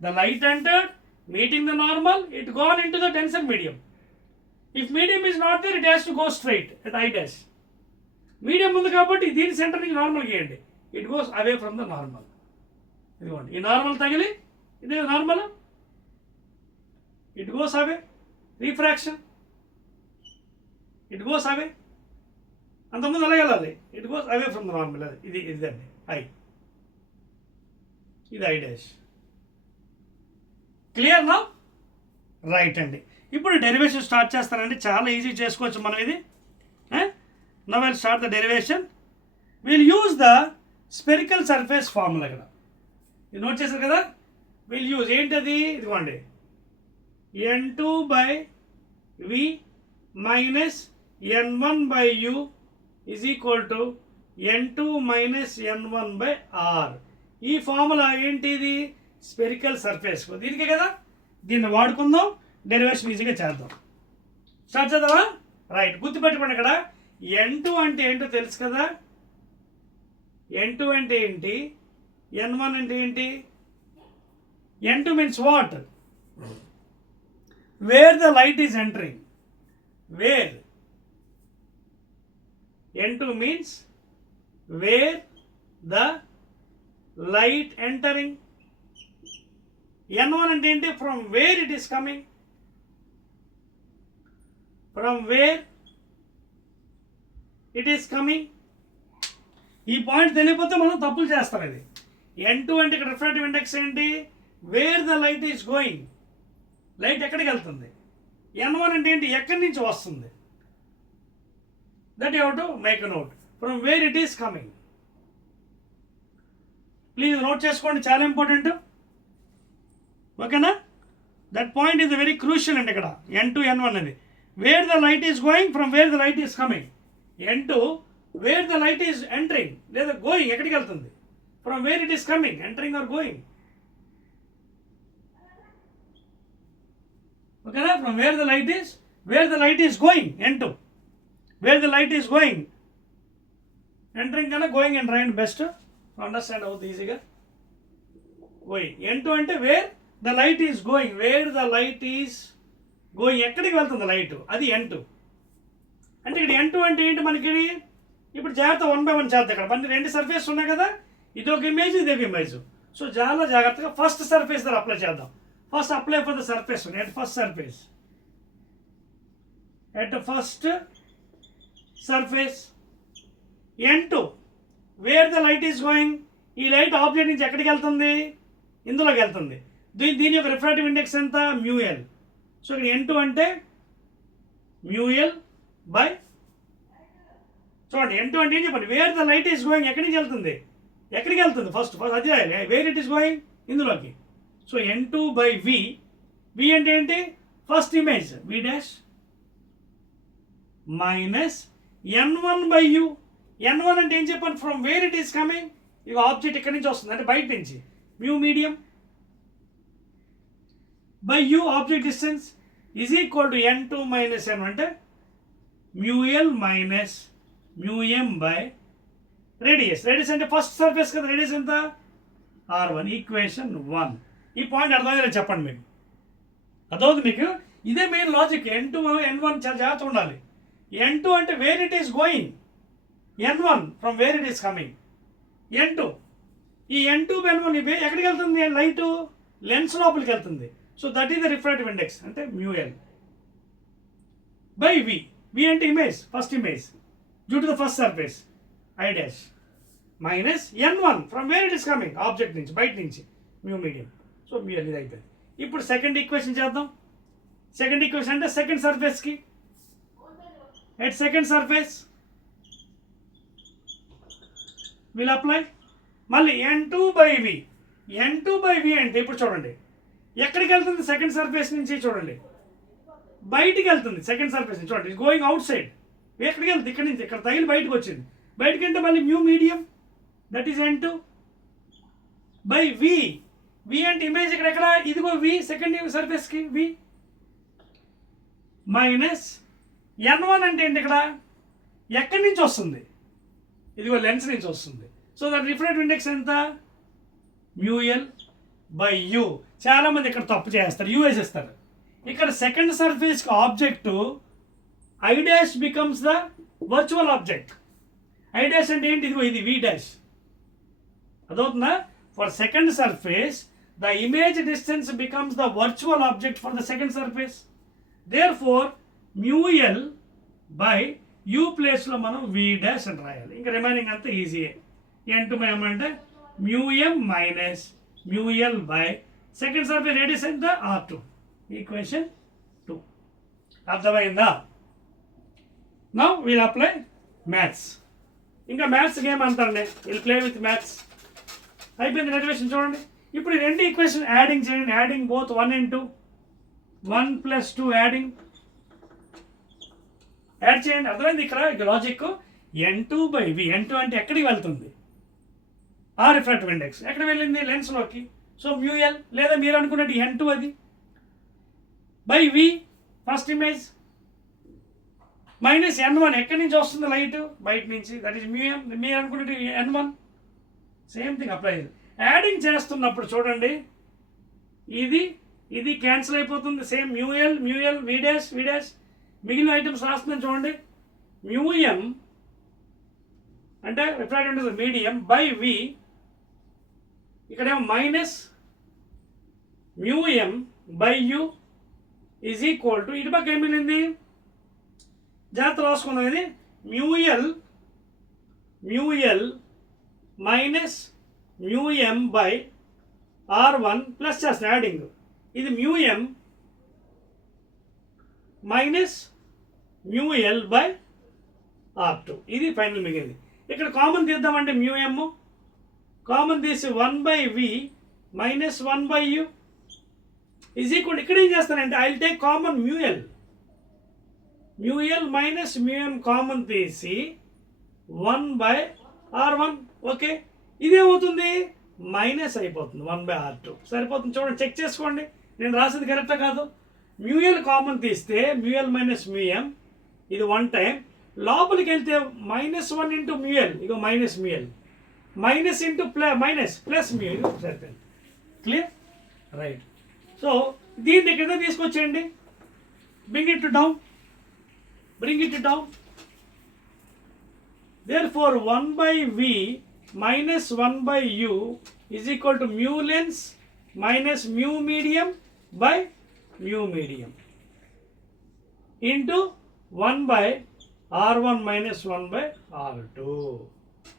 the light entered, meeting the normal, it gone in to the denser medium. If medium is not there, it has to go straight at I dash. Medium ఉంది కాబట్టి దీని సెంటర్ నుంచి నార్మల్ గీయండి, it goes away from the normal. ఇదిగోండి, ఈ నార్మల్ తగిలి ఇది normal, it goes away. Refraction, it goes away. అంతకుముందు అలాగే వెళ్ళాలి, it goes away from the normal. ఇది ఇదండి ఐ, ఇది I dash. క్లియర్ నా? రైట్ అండి. ఇప్పుడు డెరివేషన్ స్టార్ట్ చేస్తానండి, చాలా ఈజీ చేసుకోవచ్చు మనం ఇది. Now will start the derivation. Will use the spherical surface formula. ఇక్కడ ఇది నోట్ చేశారు కదా. విల్ యూజ్ ఏంటది? ఇదిగోండి, N2/V minus N1/U is equal to N2 minus N1/R. ఈ ఫార్ములా ఏంటిది? Spherical surface. దీనికే కదా, దీన్ని వాడుకుందాం, డెరివేషన్ ఈజీగా చేద్దాం. స్టార్ట్ చేద్దామా? రైట్. గుర్తుపెట్టుకోండి, ఇక్కడ N2 అంటే ఏంటో తెలుసు కదా. N2 అంటే ఏంటి, N1 అంటే ఏంటి? N2 means what? Where the light is entering. Where. N2 means where the light entering. N1 అంటే ఏంటి? From where it is coming. From where it is coming. ఈ పాయింట్ తెలియకపోతే మనం తప్పులు చేస్తాం. ఇది N2 అంటే ఇక్కడ రిఫ్రాక్టివ్ ఇండెక్స్ ఏంటి? Where the light is going, light ఎక్కడికి వెళ్తుంది. N1 అంటే ఏంటి? ఎక్కడి నుంచి వస్తుంది. That you have to make a note. From where it is coming. Please note చేసుకోండి, చాలా ఇంపార్టెంట్. ఓకేనా? That point is very crucial అండి. ఇక్కడ N2 N1 అనేది where the light is going, from where the light is coming. N2 where the light is entering, లేదా going ఎక్కడికి వెళ్తుంది. from where it is coming, entering or going. ఓకేనా? from where the light is going. N2 where the light is going, entering కన్నా going and రాయండి best, understand అవుతుంది ఈజీగా. going. N2 అంటే where the light is going, where the light is going, ఎక్కడికి వెళ్తుంది లైట్, అది N2. అంటే ఇక్కడ N2 అంటే ఏంటి మనకి? ఇప్పుడు జాగ్రత్త 1 by 1 చేద్దాం. ఇక్కడ మన రెండు సర్ఫేస్ ఉన్నాయి కదా, ఇది ఒక ఇమేజ్, ఇది ఒక ఇమేజ్. సో చాలా జాగ్రత్తగా ఫస్ట్ సర్ఫేస్ దగ్గర అప్లై చేద్దాం. First apply for the surface, at first surface, at first surface N2 wear the light is going, ఈ లైట్ ఆబ్జెక్ట్ నుంచి ఎక్కడికి వెళ్తుంది, ఇందులోకి వెళ్తుంది. దీని యొక్క రిఫ్రాక్టివ్ ఇండెక్స్ ఎంత, μl. సో ఇక్కడ n2 అంటే μl బై, చూడండి n2 అంటే ఏం చెప్పండి, wear the light is going, ఎక్కడి నుంచి వెళ్తుంది, ఎక్కడికి వెళ్తుంది, ఫస్ట్ అది రాయాలి, వేర్ ఇట్ ఈస్ గోయింగ్, ఇందులోకి. So n2 by v, v అంటే ఏంటి, first image v dash minus n1 by u. n1 అంటే ఏం చెప్పండి, from where it is coming, ఇక ఆబ్జెక్ట్ ఇక్కడి నుంచి వస్తుంది అంటే బయట నుంచి, mu medium by u object distance is equal to n2 minus n1 అంటే μl minus μm by radius. Radius అంటే ఫస్ట్ సర్ఫేస్ కదా, రేడియస్ ఎంత, r1. ఈక్వేషన్ 1. ఈ పాయింట్ అర్థమైందా చెప్పండి మీకు, అర్థమవుతుంది మీకు, ఇదే మెయిన్ లాజిక్. n2 n1 చాలా జాగ్రత్త ఉండాలి. n2 అంటే where it is going, n1 from where it is coming. n2 ఈ n2 బై n1 ఎక్కడికి వెళ్తుంది, లైట్ లెన్స్ లోపలికి వెళ్తుంది. So that is the refractive index అంటే μl బై v. v అంటే image, first image due to the first surface i dash minus n1 from where it is coming, object నుంచి బయట నుంచి, mu medium. So μl ఇది అయిపోయింది. ఇప్పుడు second equation చేద్దాం. Second equation అంటే సెకండ్ సర్ఫేస్కి, at second surface will apply మళ్ళీ n2 by v. n2 by v అంటే ఇప్పుడు చూడండి ఎక్కడికి వెళ్తుంది, సెకండ్ సర్ఫేస్ నుంచి చూడండి బయటికి వెళ్తుంది. సెకండ్ సర్ఫేస్ నుంచి చూడండి గోయింగ్ అవుట్ సైడ్, ఎక్కడికి వెళ్తుంది, ఇక్కడ నుంచి ఇక్కడ తగిలి బయటకు వచ్చింది. బయటకి అంటే మళ్ళీ mu medium that is n2 by v. v అంటే ఇమేజ్ ఇక్కడ ఎక్కడ, ఇదిగో v సెకండ్ సర్ఫేస్కి v మైనస్ n1 అంటే ఏంటి, ఇక్కడ ఎక్కడి నుంచి వస్తుంది, ఇదిగో లెన్స్ నుంచి వస్తుంది. సో దట్ రిఫ్రాక్టివ్ ఇండెక్స్ ఎంత, μl బై u. చాలామంది ఇక్కడ తప్పు చేస్తారు, u వేసేస్తారు. ఇక్కడ సెకండ్ సర్ఫేస్కి object i dash becomes the virtual object. i dash అంటే ఏంటి, ఇదిగో ఇది v డాష్, అదవుతుందా. For second surface the image distance becomes the virtual object for the second surface. Therefore μl by u ప్లేస్లో మనం v dash అని రాయాలి. ఇంకా రిమైనింగ్ అంతా ఈజీయే. n2 బై m అంటే μm minus μl by second surface radius ఎంత, r2. Equation 2. అర్థమైందా. Now we'll apply maths. ఇంకా మ్యాథ్స్ గేమ్ అంటారండి, వీల్ ప్లే విత్ మ్యాథ్స్. అయిపోయింది డెరివేషన్ చూడండి. ఇప్పుడు ఈ రెండు ఈక్వేషన్ యాడింగ్ చేయండి. Adding both 1 and 2, 1 + 2 adding, add చేయండి. అర్థమైంది ఇక్కడ logic. n2 by v. n2 అంటే ఎక్కడికి వెళ్తుంది, ఆ రిఫ్రాక్టివ్ ఇండెక్స్ ఎక్కడ వెళ్ళింది, లెన్స్లోకి. సో μl లేదా మీరు అనుకున్నట్టు n2 అది by v first image minus n1 ఎక్కడి నుంచి వస్తుంది, లైట్ బయట నుంచి, దట్ ఈస్ μm. మీరు అనుకున్నట్టు n1 same thing apply. Adding చేస్తున్నప్పుడు చూడండి ఇది ఇది క్యాన్సిల్ అయిపోతుంది. Same μl v dash v dash మిగిలిన ఐటమ్స్ రాస్తుందని చూడండి. μm అంటే refractive index medium by v, ఇక్కడేమో minus μm by u is equal to, ఇటు పక్క ఏం మిగిలింది జాగ్రత్త రాసుకున్నాం, ఇది μl minus μm by r1 plus చేస్తాం యాడింగ్, ఇది μm minus μl by r2. ఇది ఫైనల్ మిగిలింది. ఇక్కడ కామన్ తీద్దామంటే μm కామన్ తీసి 1 by v minus 1 by u is equal. ఇక్కడ ఏం చేస్తానంటే I will take common μl minus μm common తీసి 1 బై r1. ఓకే, ఇదేమవుతుంది మైనస్ అయిపోతుంది 1 బై r2. సరిపోతుంది చూడండి, చెక్ చేసుకోండి నేను రాసేది కరెక్టా కాదు. μl కామన్ తీస్తే μl మైనస్ μm, ఇది 1 టైం, లోపలికి వెళ్తే -1 ఇంటూ μl, ఇగో minus μl minus into minus plus μ, ఇది సరిపోయింది. Clear, right. సో దీన్ని కింద తీసుకొచ్చేయండి, bring it down. Therefore 1 by v minus 1 by u is equal to mu lens minus mu medium by mu medium into 1 by r1 minus 1 by r2.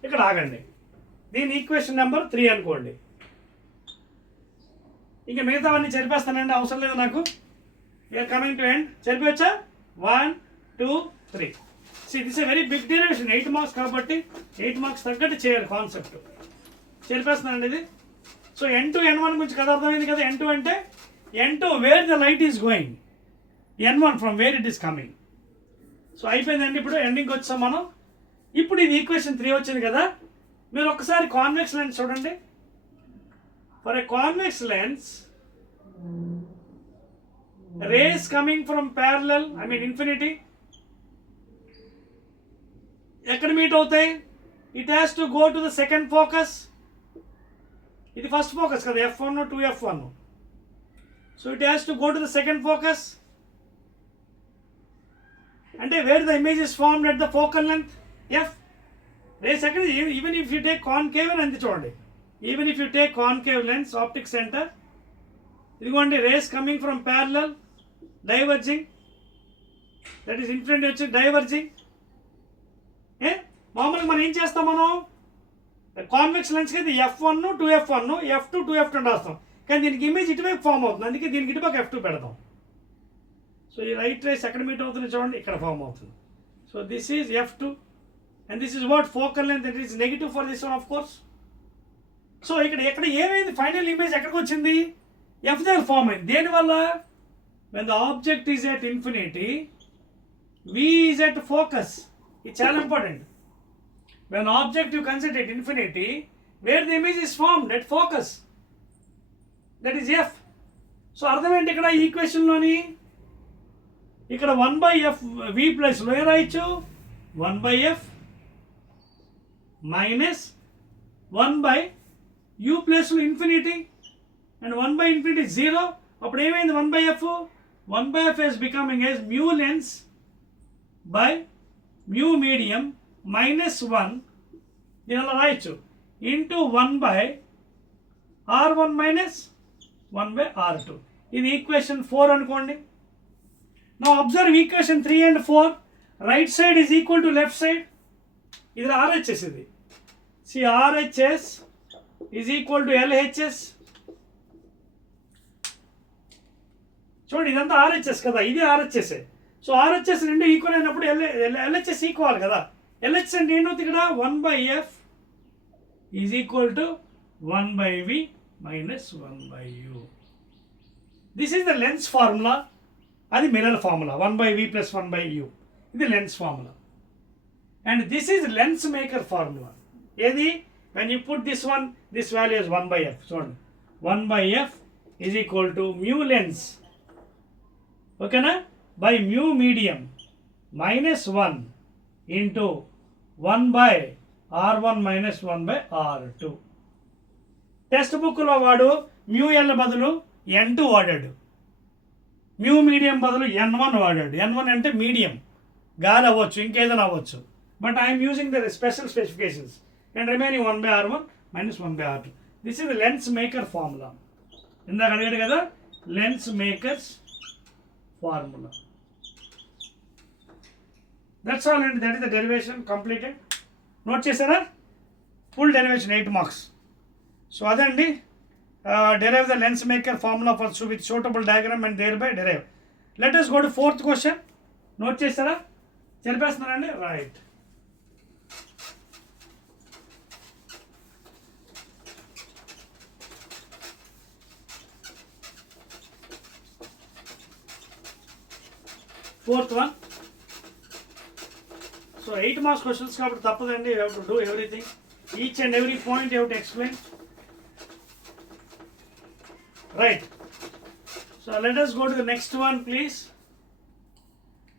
ఇక్కడ ఆగండి. దీని equation number 3 అనుకోండి. ఇంకా మిగతావన్నీ చెరిపేస్తానండి, అవసరం లేదు నాకు. ఇక కమింగ్ టు ఎండ్ చెరిపేయచ్చా? 1 2 3. This a very big derivation, 8 marks కాబట్టి 8 మార్క్స్ తగ్గట్టు చేయాలి కాన్సెప్ట్. చెరిపేస్తున్నానండి ఇది. సో N2 N1 గురించి కథ అర్థమైంది కదా. N2 అంటే N2 wear the light is going, N1 from where it is coming. So అయిపోయిందండి. ఇప్పుడు ఎండింగ్కి వచ్చాం మనం. ఇప్పుడు ఇది ఈక్వేషన్ 3 వచ్చింది కదా. మీరు ఒకసారి కాన్వెక్స్ లెన్స్ చూడండి. For a convex lens, rays coming from parallel, I mean infinity, ఎక్కడ మీట్ అవుతాయి? It has to go to the second focus. ఇది ఫస్ట్ ఫోకస్ కదా, F1 2F1. So it has to go to the second focus. అంటే where the image is formed at the focal length F. Rays ఎక్కడ? Even if you take concave అని అంతే చూడండి. Even if you take concave lens optic centre, ఇదిగోండి rays coming from parallel, diverging, that is infinity వచ్చి diverging. మామూలుగా మనం ఏం చేస్తాం, మనం కాన్వెక్స్ లెన్స్కి అయితే F1 2F1, F2 2F2 రాస్తాం. కానీ దీనికి ఇమేజ్ ఇటువైపు ఫామ్ అవుతుంది, అందుకే దీనికి ఇటుపక్క F2 పెడతాం. సో ఈ రైట్ రేస్ ఎక్కడ మీట్ అవుతుంది చూడండి, ఇక్కడ ఫామ్ అవుతుంది. So this is F2 and this is what focal length, that is negative for this one of course. So ఇక్కడ ఏమైంది, ఫైనల్ ఇమేజ్ ఎక్కడికి వచ్చింది? F దగ్గర ఫామ్ అయింది. దేనివల్ల? When the object is at infinity, V is at focus. ఇది చాలా important. When object you consider at infinity, where the image is formed at focus, that is F. So అర్థం ఏంటి ఇక్కడ ఈక్వేషన్లోని? ఇక్కడ 1/f v ప్లస్ లో రాయొచ్చు 1/f minus 1/u plus infinity and 1/infinity 0. అప్పుడు ఏమైంది? 1/f 1/f is becoming as mu lens by mu medium minus 1, దీని అలా రాయొచ్చు, ఇంటూ 1/r1 మైనస్ 1/r2. ఇది ఈక్వేషన్ 4 అనుకోండి. నా observe equation 3 and 4, right side is equal to left side. ఇది RHS. ఇది RHS is equal to LHS. చూడండి ఇదంతా RHS కదా, ఇది RHS. సో RHS రెండు ఈక్వల్ అయినప్పుడు LHS ఈక్వల్ కదా. LHS అంటే ఏంటవుతుంది ఇక్కడ? 1/f is equal to 1/v minus 1/u. This is the lens formula. అది mirror formula, 1/v plus 1/u. ఇది lens formula. And this is lens maker formula. ఏది? When you put this one, this value is 1/f. చూడండి 1/f is equal to mu lens, ఓకేనా, by mu medium minus 1 into 1/r1 minus 1/r2. Text బుక్లో వాడు μl బదులు N2 వాడాడు, mu medium బదులు N1 వాడాడు. N1 అంటే మీడియం, గాలి అవ్వచ్చు, ఇంకేదైనా అవ్వచ్చు. But I'm using the special specifications and remaining 1/r1 minus 1/r2. This is the lens maker formula. ఇందాక అడిగాడు కదా, lens makers formula. That's all అండి. That is the derivation completed. Note చేశారా? Full derivation 8 marks. సో అదండి, derive the lens maker formula for with suitable diagram and thereby derive. Let us go to 4th question. Note చేస్తారా? చెప్పేస్తున్నానండి. Right. Fourth one. So 8 marks questions కాబట్టి తప్పదండి. You have to do everything. Each and every point you have to explain. Right. So let us go to the next one, please.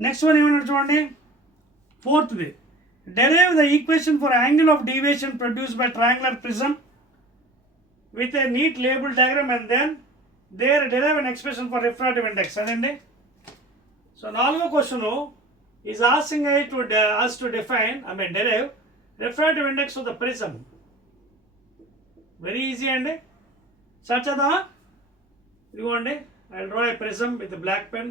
Next one ఏమన్నా చూడండి. 4th way. Derive the equation for angle of deviation produced by triangular prism with a neat label diagram and then there derive an expression for refractive index. అదండి. So 4వ question is asking us to define, derive refractive index of the prism. Very easy అండి. స్టార్ట్ చేద్దామా? ఇదిగోండి, I'll draw a prism with a black pen.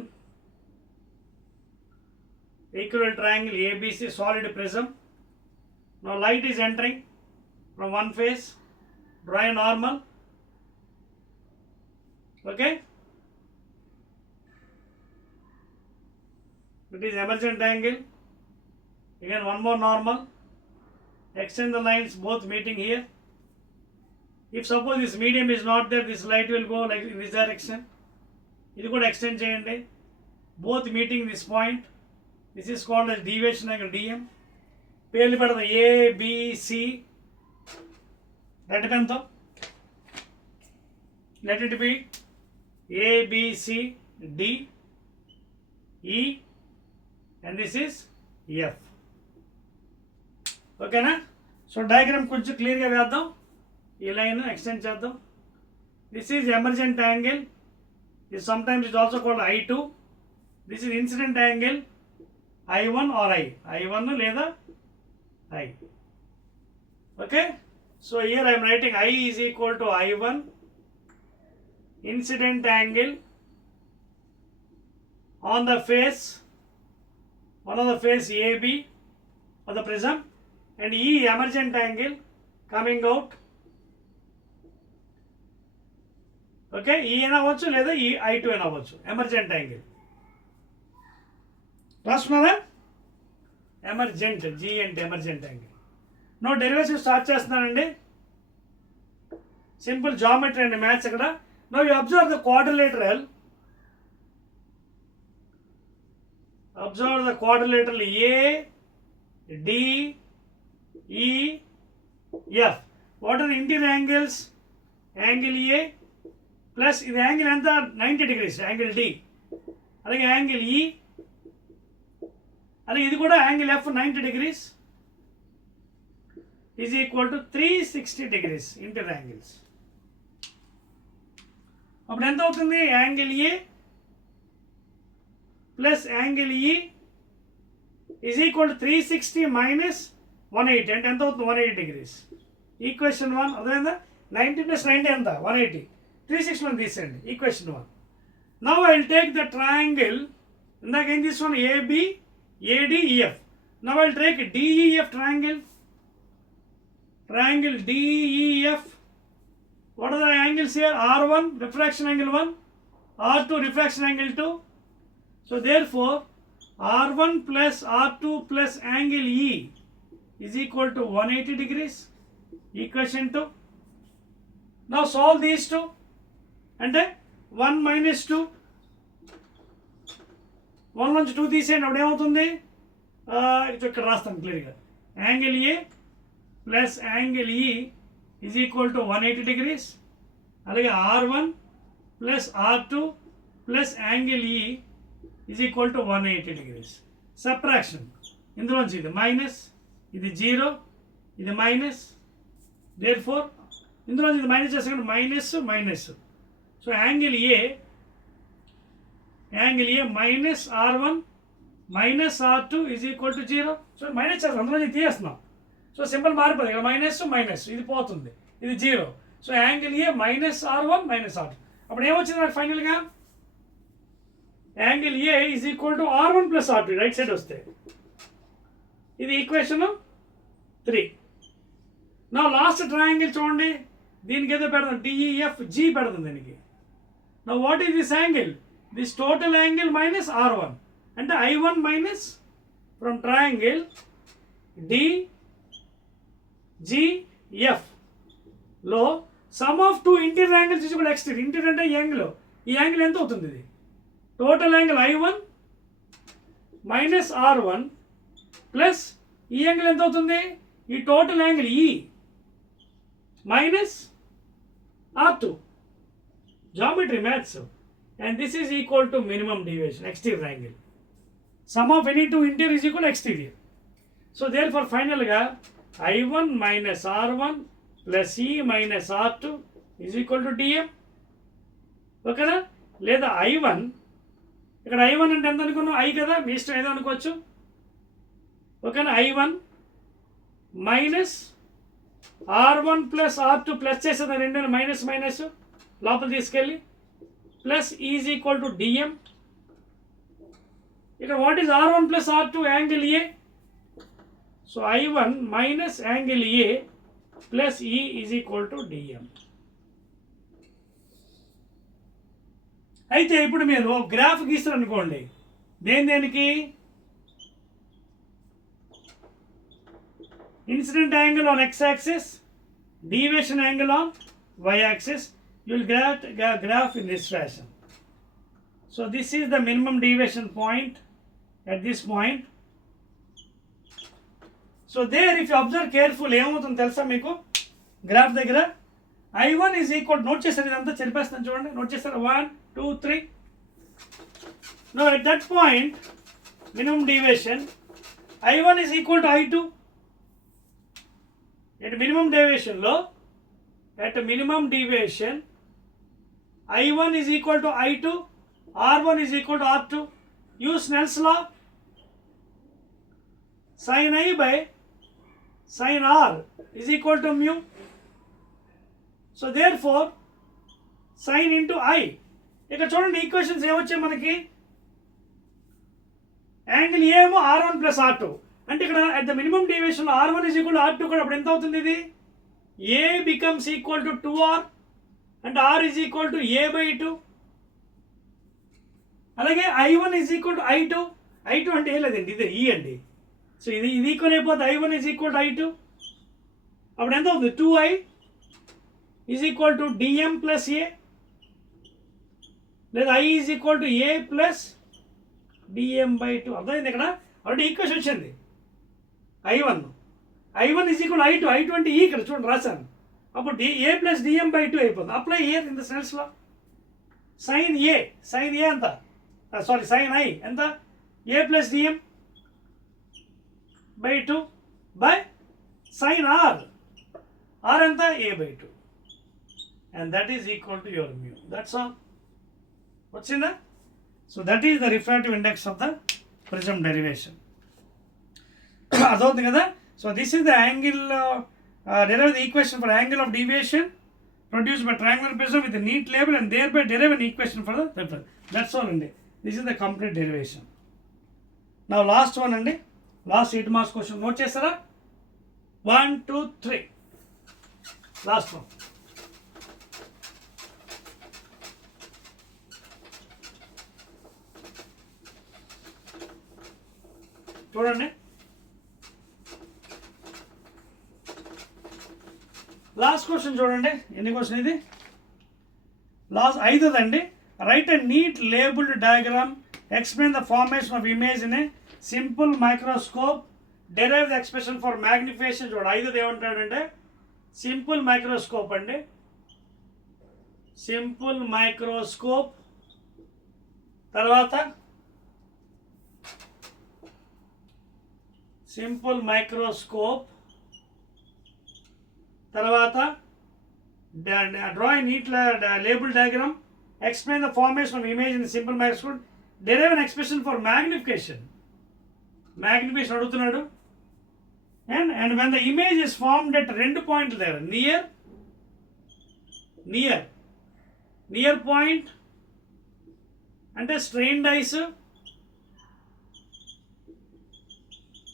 Equivalent triangle ABC, solid prism. Now light is entering. from one face, draw a normal. Okay, it is emergent angle. Again one more normal, extend the lines both meeting here. If suppose this medium is not there, this light will go like in this direction. ఇది కూడా extend చేయండి, both meeting this point. This is called as deviation angle DM. పేర్లు పెడదాం ABC. Right పెన్తో let it be ABCD E and this is F. ఓకేనా? So diagram కొంచెం క్లియర్గా వేద్దాం, ఈ లైన్ ఎక్స్టెండ్ చేద్దాం. This is emergent angle, this sometimes is also called I2. This is incident angle I1 or I1 లేదా I. Okay, so here I am writing I is equal to I1 incident angle on the face, one of the face AB of the prism, and E emergent angle coming out. Okay, ఈ అని అవ్వచ్చు లేదా ఈ I2 అని అవ్వచ్చు, emergent angle. రాసుకున్నారా? Emergent, జీ అంటే emergent angle. No derivation start చేస్తున్నానండి. సింపుల్ జామెట్రీ అండి, మ్యాథ్స్ ఇక్కడ. No you observe the quadrilateral. Observe the quadrilateral ADEF. What are the interior angles? Angle A plus ఇది యాంగిల్ ఎంత? 90 degrees, యాంగిల్ డి. అలాగే angle E, అలాగే ఇది కూడా angle F 90 degrees is equal to 360 degrees inter angles. అప్పుడు ఎంత అవుతుంది? Angle A plus angle E is equal to 360 మైనస్ 180 అంటే ఎంత అవుతుంది? 180 degrees. ఈక్వేషన్ 1 అదేందా? 90 + 90 ఎంత? 180. 360 తీసేయండి, ఈక్వేషన్ 1. Now I will take the triangle. ఇందాక ఏం తీసుకోండి? AB ADEF. Now I will take DEF triangle. Triangle DEF. What are the angles here? R1 refraction angle 1, R2 refraction angle 2. So therefore R1 plus R2 plus angle E is equal to 180 degrees. Equation 2. Now solve these two. అంటే 1 minus 2, 1 నుంచి 2 తీసేయండి, అప్పుడు ఏమవుతుంది? ఇక్కడ రాస్తాను క్లియర్గా. Angle A plus angle E is equal to 180 degrees. అలాగే R1 plus R2 plus angle E is equal to 180 degrees. Subtraction, ఇందులోంచి ఇది మైనస్, ఇది 0, ఇది మైనస్. దేర్ఫోర్ ఇందులోంచి ఇది మైనస్ చేస్తే minus minus. So angle A minus R1 minus R2 is equal to 0. So minus చేస్తాం, అందులో తీయేస్తున్నాం. సో సింపుల్ మారిపోతుంది, ఇక్కడ మైనస్ మైనస్ ఇది పోతుంది, ఇది 0. So angle A minus R1 minus R2. అప్పుడు ఏమొచ్చింది నాకు ఫైనల్గా? Angle A is equal to R1 plus R2 right side వస్తే. ఇది ఈక్వేషన్ 3. నా లాస్ట్ ట్రయాంగిల్ చూడండి, దీనికి ఏదో పెడదాం, DEFG పెడదాం దీనికి. నా what is this angle? This total angle minus R1 అంటే I1 minus from triangle DGF లో some of 2 interior angles is కూడా ఎక్స్టీరియర్. ఇంటీరియర్ అంటే ఈ యాంగిల్ ఎంత అవుతుంది? ఇది total angle I1 minus R1 plus ఈ యాంగిల్ ఎంత అవుతుంది? ఈ total angle E minus R2. Geometry maths. And this is equal to minimum deviation, exterior angle. Sum of any two interior is equal to exterior. So therefore final ga I1 minus R1 plus E minus R2 is equal to DM. Okay na? లేదా I1 ఇక్కడ I1 అంటే ఎంత అనుకున్నాం? I కదా, మీ ఇష్టం ఏదో అనుకోవచ్చు. ఓకేనా? I1 minus R1 plus R2 plus చేసేది రెండు మైనస్ మైనస్ లోపల తీసుకెళ్ళి plus is equal to DM. ఇక్కడ what is R1 plus R2? Angle A. So I1 minus angle A plus E is equal to DM. అయితే ఇప్పుడు మీరు graph గీస్తారు అనుకోండి, దేనికి incident angle on x axis, deviation angle on y axis, you will get a graph in this fashion. So this is the minimum deviation point at this point. So there if you observe carefully ఏమవుతుందో తెలుసా మీకు గ్రాఫ్ దగ్గర I1 is equal, note చేస్తారు ఇదంతా చెరిపేస్తాను చూడండి, నోట్ చేస్తారు 1 2 3. Now at that point minimum deviation I1 is equal to I2. At minimum deviation లో at minimum deviation I1 is equal to I2, R1 is equal to R2. Use Snell's law. Sin I by sin R is equal to mu. So therefore sin into I. ఇక్కడ చూడండి ఈక్వేషన్స్ ఏమొచ్చాయి మనకి, యాంగిల్ ఏమో R1 plus R2, అంటే ఇక్కడ at the minimum deviation R1 is equal to R2 కూడా అప్పుడు ఎంత అవుతుంది, ఇది A becomes equal to 2R and R is equal to A by 2. అలాగే I1 is equal to I2, I2 అంటే ఏం లేదండి ఇది E అండి. సో ఇది ఈక్వల్ అయిపోతే I1 is equal to I2, అప్పుడు ఎంత అవుతుంది 2I is equal to DM plus A, లేదా I is equal to A plus DM by 2. అర్థమైంది, ఇక్కడ ఆల్రెడీ ఈక్వేషన్ వచ్చింది. I1 is equal I2, I2 అంటే ఈ ఇక్కడ చూడండి రాశాను, అప్పుడు A ప్లస్ DM బై 2 అయిపోతుంది. అప్లై ఇయర్ ఇన్ ద సెన్స్లో సైన్ ఏ ఎంత, సారీ సైన్ I ఎంత A plus DM by 2 by sine R ఎంత A by 2, and that is equal to your mu. That's all. వచ్చిందా? So that is the refractive index of the prism derivation. అదవుతుంది కదా. So this is the angle, derive the equation for angle of deviation produced by triangular prism with a neat label and thereby derive an equation for the reference. That's all అండి. This is the complete derivation. Now last one అండి, last 8 marks question note చేస్తారా, 1 2 3 last one. చూడండి last question చూడండి, ఎన్ని question ఇది, last 5దండి. Write a neat labelled diagram, explain the formation of image in a simple microscope, derive the expression for magnification. చూడండి 5ది ఏమంటాడంటే సింపుల్ మైక్రోస్కోప్ అండి, సింపుల్ మైక్రోస్కోప్, తర్వాత సింపుల్ మైక్రోస్కోప్, తర్వాత draw a neat label diagram, explain the formation of image in simple microscope, derive an expression for magnification అడుగుతున్నాడు. And when the image is formed at 2 పాయింట్లు దగ్గర, near point అంటే strained eyes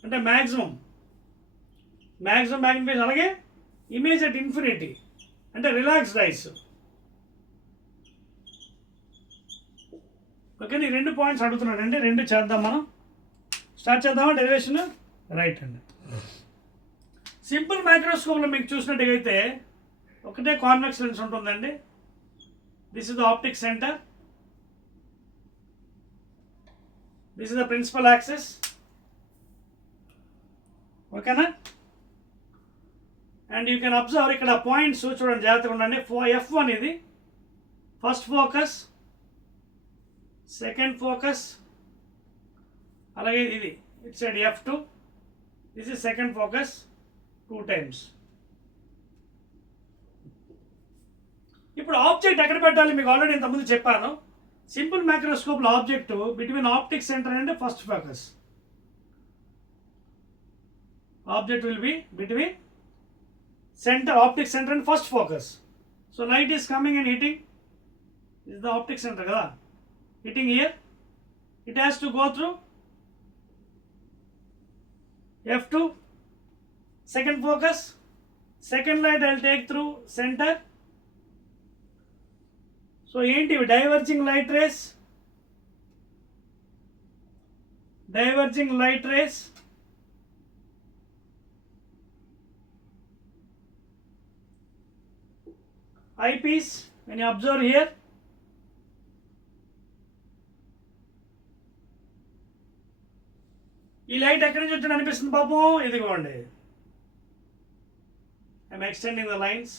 అంటే maximum magnification, అలాగే image at infinity అంటే relaxed eyes. Okay, ఈ 2 points అడుగుతున్నాడండి, 2 చేద్దాం మనం. స్టార్ట్ చేద్దామా డెరివేషన్? రైట్ అండి. సింపుల్ మైక్రోస్కోప్లో మీకు చూసినట్టుగైతే ఒకటే కాన్వెక్స్ లెన్స్ ఉంటుందండి. This is the optic centre, this is the principal axis. ఓకేనా? అండ్ యూ కెన్ అబ్జర్వ్ ఇక్కడ పాయింట్స్ చూడండి, జాగ్రత్తగా ఉండండి. F1 ఇది ఫస్ట్ ఫోకస్, సెకండ్ ఫోకస్, అలాగే ఇది it side F2, this is second focus 2 times. ఇప్పుడు ఆబ్జెక్ట్ ఎక్కడ పెట్టాలి మీకు ఆల్రెడీ ఇంతకుముందు చెప్పాను. సింపుల్ మైక్రోస్కోప్లో object between optic centre and first focus. Object will be between center, optic center and first focus. So light is coming and hitting, this is the optic center kada, hitting here, it has to go through F2, second focus, second light I'll take through center. So ఏంటి diverging light rays, eyepiece when you observe here. ఈ లైట్ ఎక్కడి నుంచి వచ్చింది అనిపిస్తుంది పాపం, ఇదిగోండి. I'm extending the lines.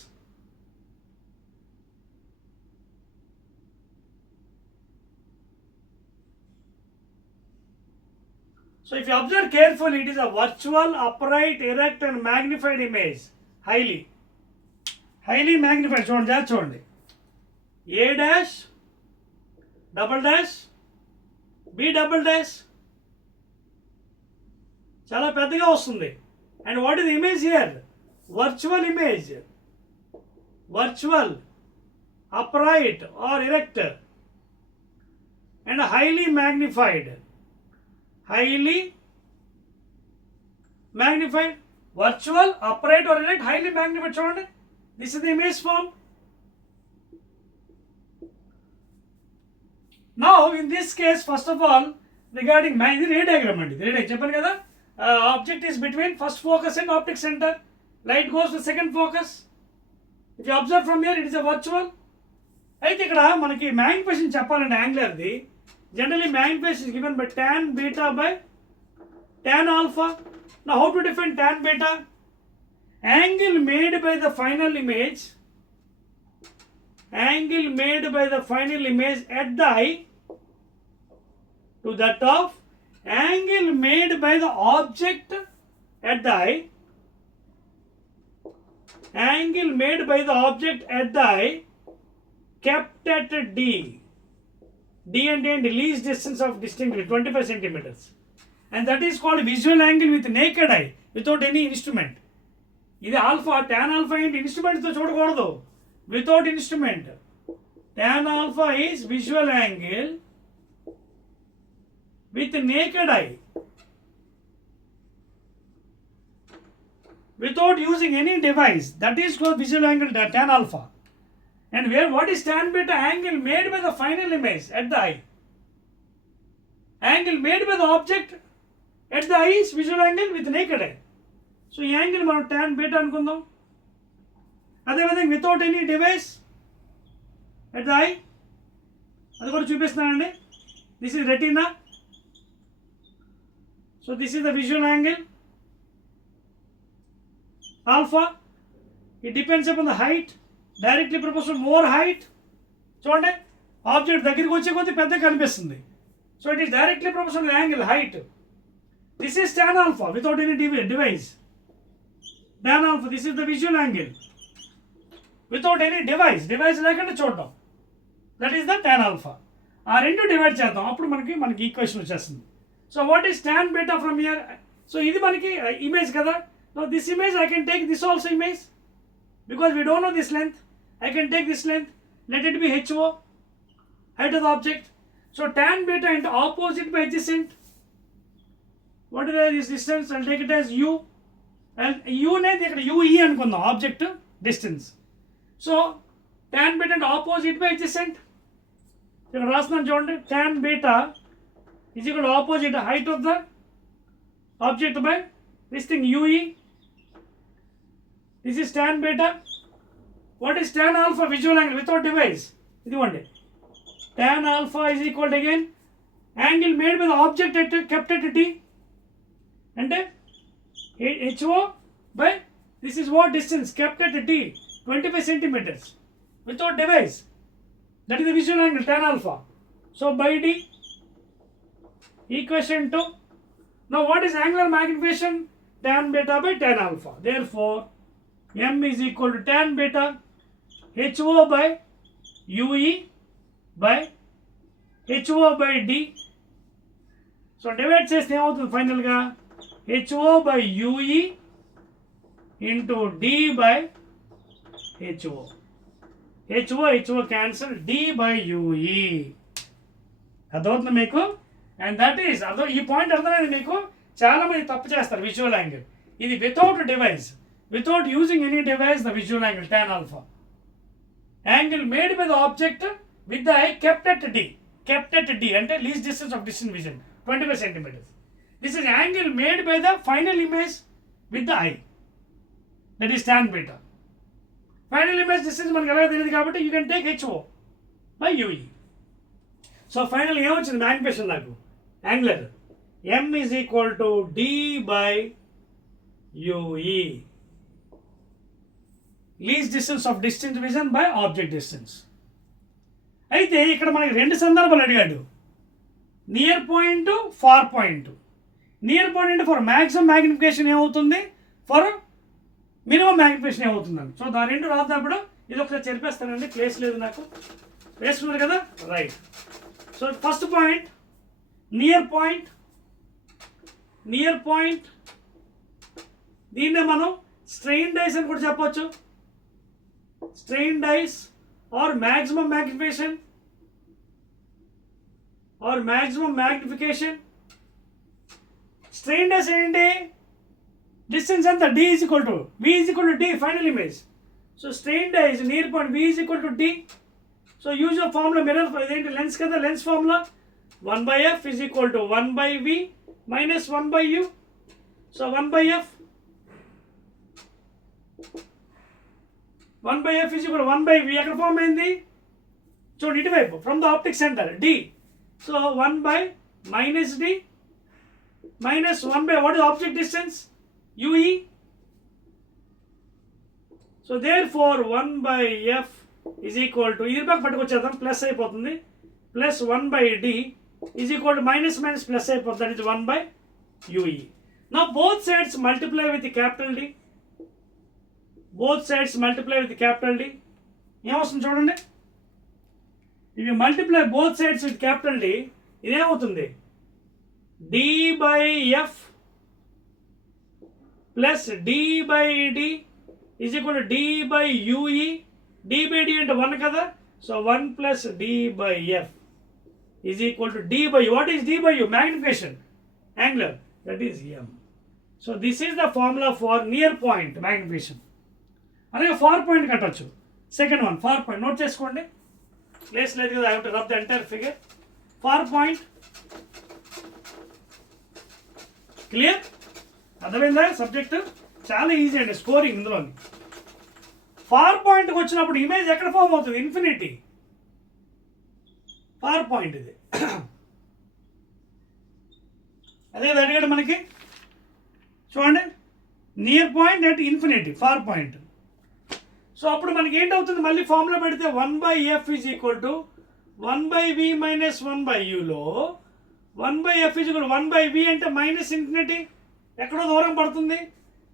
So if you observe carefully, it is a virtual, upright, erect and magnified image. Highly magnified. చూడండి A dash, double dash, B double dash. చాలా పెద్దగా వస్తుంది. And what is the image here? Virtual image. Virtual, upright or erect and highly magnified. Virtual, upright or erect, highly magnified. చూడండి, this is the image form. Now in this case, first of all, regarding ఇది రే డయాగ్రామ్ అండి. ఇది రే డయాగ్రామ్ చెప్పాను కదా. Object is between first focus and optic center. Light goes to second focus. If you observe from here, it is a virtual. అయితే ఇక్కడ మనకి మ్యాగ్నిఫికేషన్ చెప్పాలండి యాంగులర్ది. Generally magnification is given by tan beta by tan alpha. Now how to define tan beta? Angle made by the final image at the eye to that of angle made by the object at the eye. Angle made by the object at the eye kept at D. D and least distance of distinctly 25 centimeters, and that is called visual angle with naked eye without any instrument. ఇది alpha, tan alpha ఏంటి ఇన్స్ట్రుమెంట్తో చూడకూడదు, without instrument. tan alpha is visual angle with naked eye without using any device. That is called visual angle tan alpha. And what is tan beta? Angle made by the final image at the eye. Angle made by the object at the eye is visual angle with naked eye. So ఈ యాంగిల్ మనం tan beta అనుకుందాం. అదేవిధంగా without any device at the eye, అది కూడా చూపిస్తున్నానండి. This is retina. So this is the visual angle alpha. It depends upon the height. Directly proportional more height. చూడండి, ఆబ్జెక్ట్ దగ్గరికి వచ్చే కొద్ది పెద్ద కనిపిస్తుంది. So it is directly proportional angle height. This is tan alpha without any device. tan alpha, this is the visual angle without any device లేకుండా చూడటం. That is the tan alpha. ఆ రెండు డివైడ్ చేద్దాం, అప్పుడు మనకి ఈక్వేషన్ వచ్చేస్తుంది. So what is tan beta from here? So ఇది మనకి ఇమేజ్ కదా. No this image I can take this also image because we don't know this length. I can take this length, let it be HO, height of the object. So tan beta into opposite by adjacent. What is this distance? I'll take it as U. And U అనేది ఇక్కడ UE అనుకుందాం, object distance. So tan beta into opposite by adjacent. ఇక్కడ రాస్తున్నాను చూడండి, tan beta is equal to opposite height of the object by this thing UE. This is tan beta. What is tan alpha? Visual angle without device. ఇదిగోండి, tan alpha is equal to again angle made by the object kept at T, అంటే HO by this is what distance kept at T, 25 centimeters without device. That is the visual angle tan alpha. So by D equation 2. Now what is angular magnification? Tan beta by tan alpha. Therefore M is equal to tan beta HO by UE by HO by D. So divide చేస్తే ఏమవుతుంది ఫైనల్గా? HO by UE into D by HO. HO cancel, D by UE. అదవుతుంది మీకు. And that is ఈ పాయింట్ అర్థమైంది మీకు. చాలా మంది తప్పు చేస్తారు విజువల్ యాంగిల్. ఇది without device. without using any device the visual angle tan alpha. Angle made by the object with the eye kept at D. Kept at D అంటే least distance of distant vision 25 centimeters. This is angle made by the final image with the eye. That is tan beta. Final image distance మనకు ఎలా తెలియదు కాబట్టి you can take HO by UE. సో final ఏమొచ్చింది magnification నాకు angular M is equal to D by UE. Least distance of distant vision by object distance. అయితే ఇక్కడ మనకి రెండు సందర్భాలు అడిగాడు, near point far point. Near point for maximum magnification ఏమవుతుంది, ఫర్ మినిమం మ్యాగ్నిఫికేషన్ ఏమవుతుందని. సో దాని రెండు రాసినప్పుడు ఇది ఒకసారి చెరిపేస్తానండి, ప్లేస్ లేదు నాకు. వేసుకున్నారు కదా, right. So first point near point. Near point దీన్నే మనం స్ట్రెయిన్ డైస్ అని కూడా చెప్పొచ్చు. Strained eyes or maximum magnification strained eyes ఏంటి, డిస్టెన్స్ ఎంత D is equal to V is equal to D final image. So strained eyes near point V is equal to D. So use of formula mirror, ఇదేంటి lens కదా, lens formula 1/f is equal to 1/v minus 1/u. సో 1/f is equal to 1/v ఎక్కడ ఫార్మ్ అయింది చూడండి, ఇటువైపు from the optic centre D. So 1 minus D minus 1 what is object distance UE. So therefore 1/f is equal to ఇది పక్క పట్టుకొచ్చేద్దాం, ప్లస్ అయిపోతుంది, plus 1/d is equal to minus plus అయిపోతుంది, that is 1/UE. Now both sides multiply with the capital D. ఏమవుతుంది చూడండి, if you multiply both sides with capital D ఇదేమవుతుంది, D/f plus D/d is equal to D/UE. D/d అంటే 1 కదా, సో 1 plus D/f is equal to D/u. What is D/u? Magnification, angular, that is M. So this is the formula for near point magnification. అలాగే far point కట్టచ్చు. Second one far point note చేసుకోండి, place లేదు కదా, I have to rub the entire figure. Far point clear, అర్థమైందా subject? చాలా easy అండి scoring ఇందులోని. Far పాయింట్కి వచ్చినప్పుడు ఇమేజ్ ఎక్కడ ఫామ్ అవుతుంది, ఇన్ఫినిటీ. ఫార్ పాయింట్ ఇది అదే అడిగాడు మనకి, చూడండి near point at infinity, far point. So అప్పుడు మనకి ఏంటవుతుంది, మళ్ళీ ఫార్ములా పెడితే 1/f is equal to 1/v minus 1/uలో 1/f is equal to 1/v అంటే మైనస్ ఇన్ఫినిటీ, ఎక్కడో దూరం పడుతుంది,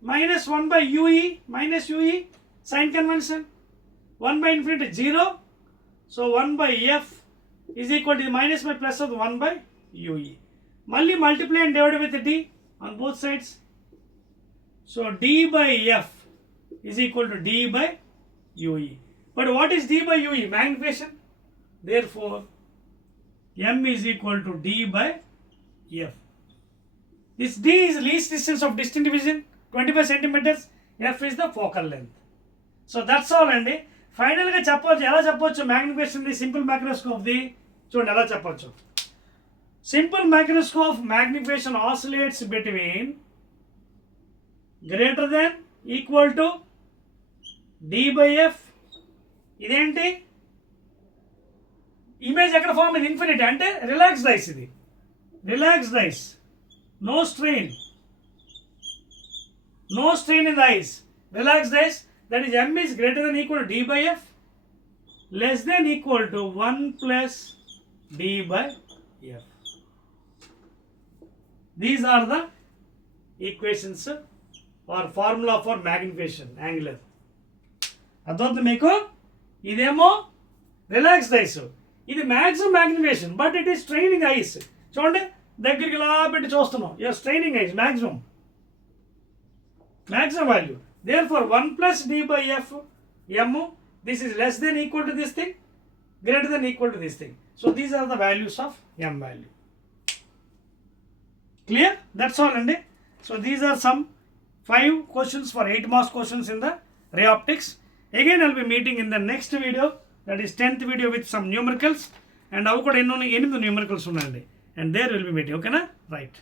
minus 1/ue minus UE sign convention, 1/infinity 0. సో 1/f is equal to minus by plus of 1/ue. మళ్ళీ multiply and divide with D on both sides. So D/f is equal to D/UE. But what is D/UE? Magnification. Therefore M is equal to D/f. This D is least distance of distant vision 25 centimeters. F is the focal length. So that's all అండి. ఫైనల్గా చెప్పవచ్చు, ఎలా చెప్పవచ్చు magnification the simple microscope ది చూడండి ఎలా చెప్పవచ్చు. Simple microscope magnification oscillates between greater than equal to D/f. ఇదేంటి ఇమేజ్ ఎక్కడ ఫామ్ ఇది, ఇన్ఫినిటీ అంటే రిలాక్స్ డైస్, ఇది relaxed eyes, no strain in the eyes, relaxed eyes. That is M is greater than equal to D/f, less than equal to 1 plus D/f. These are the equations or formula for magnification angular. అర్థమవుతుంది మీకు? ఇదేమో relax ice, ఇది maximum magnification, but it is straining ice. చూడండి దగ్గరికి ఇలా పెట్టి చూస్తున్నాం, straining ice maximum value. Therefore 1 plus D/f M, this is less than equal to this thing, greater than equal to this thing. So these are the values of M value. Clear? That's all అండి. So these are some 5 questions for 8 marks questions in the ray optics. Again I'll be meeting in the next video, that is 10th video, with some numericals, and avu kuda 8 numericals unnandi, and there will be meeting. Okay na? Right.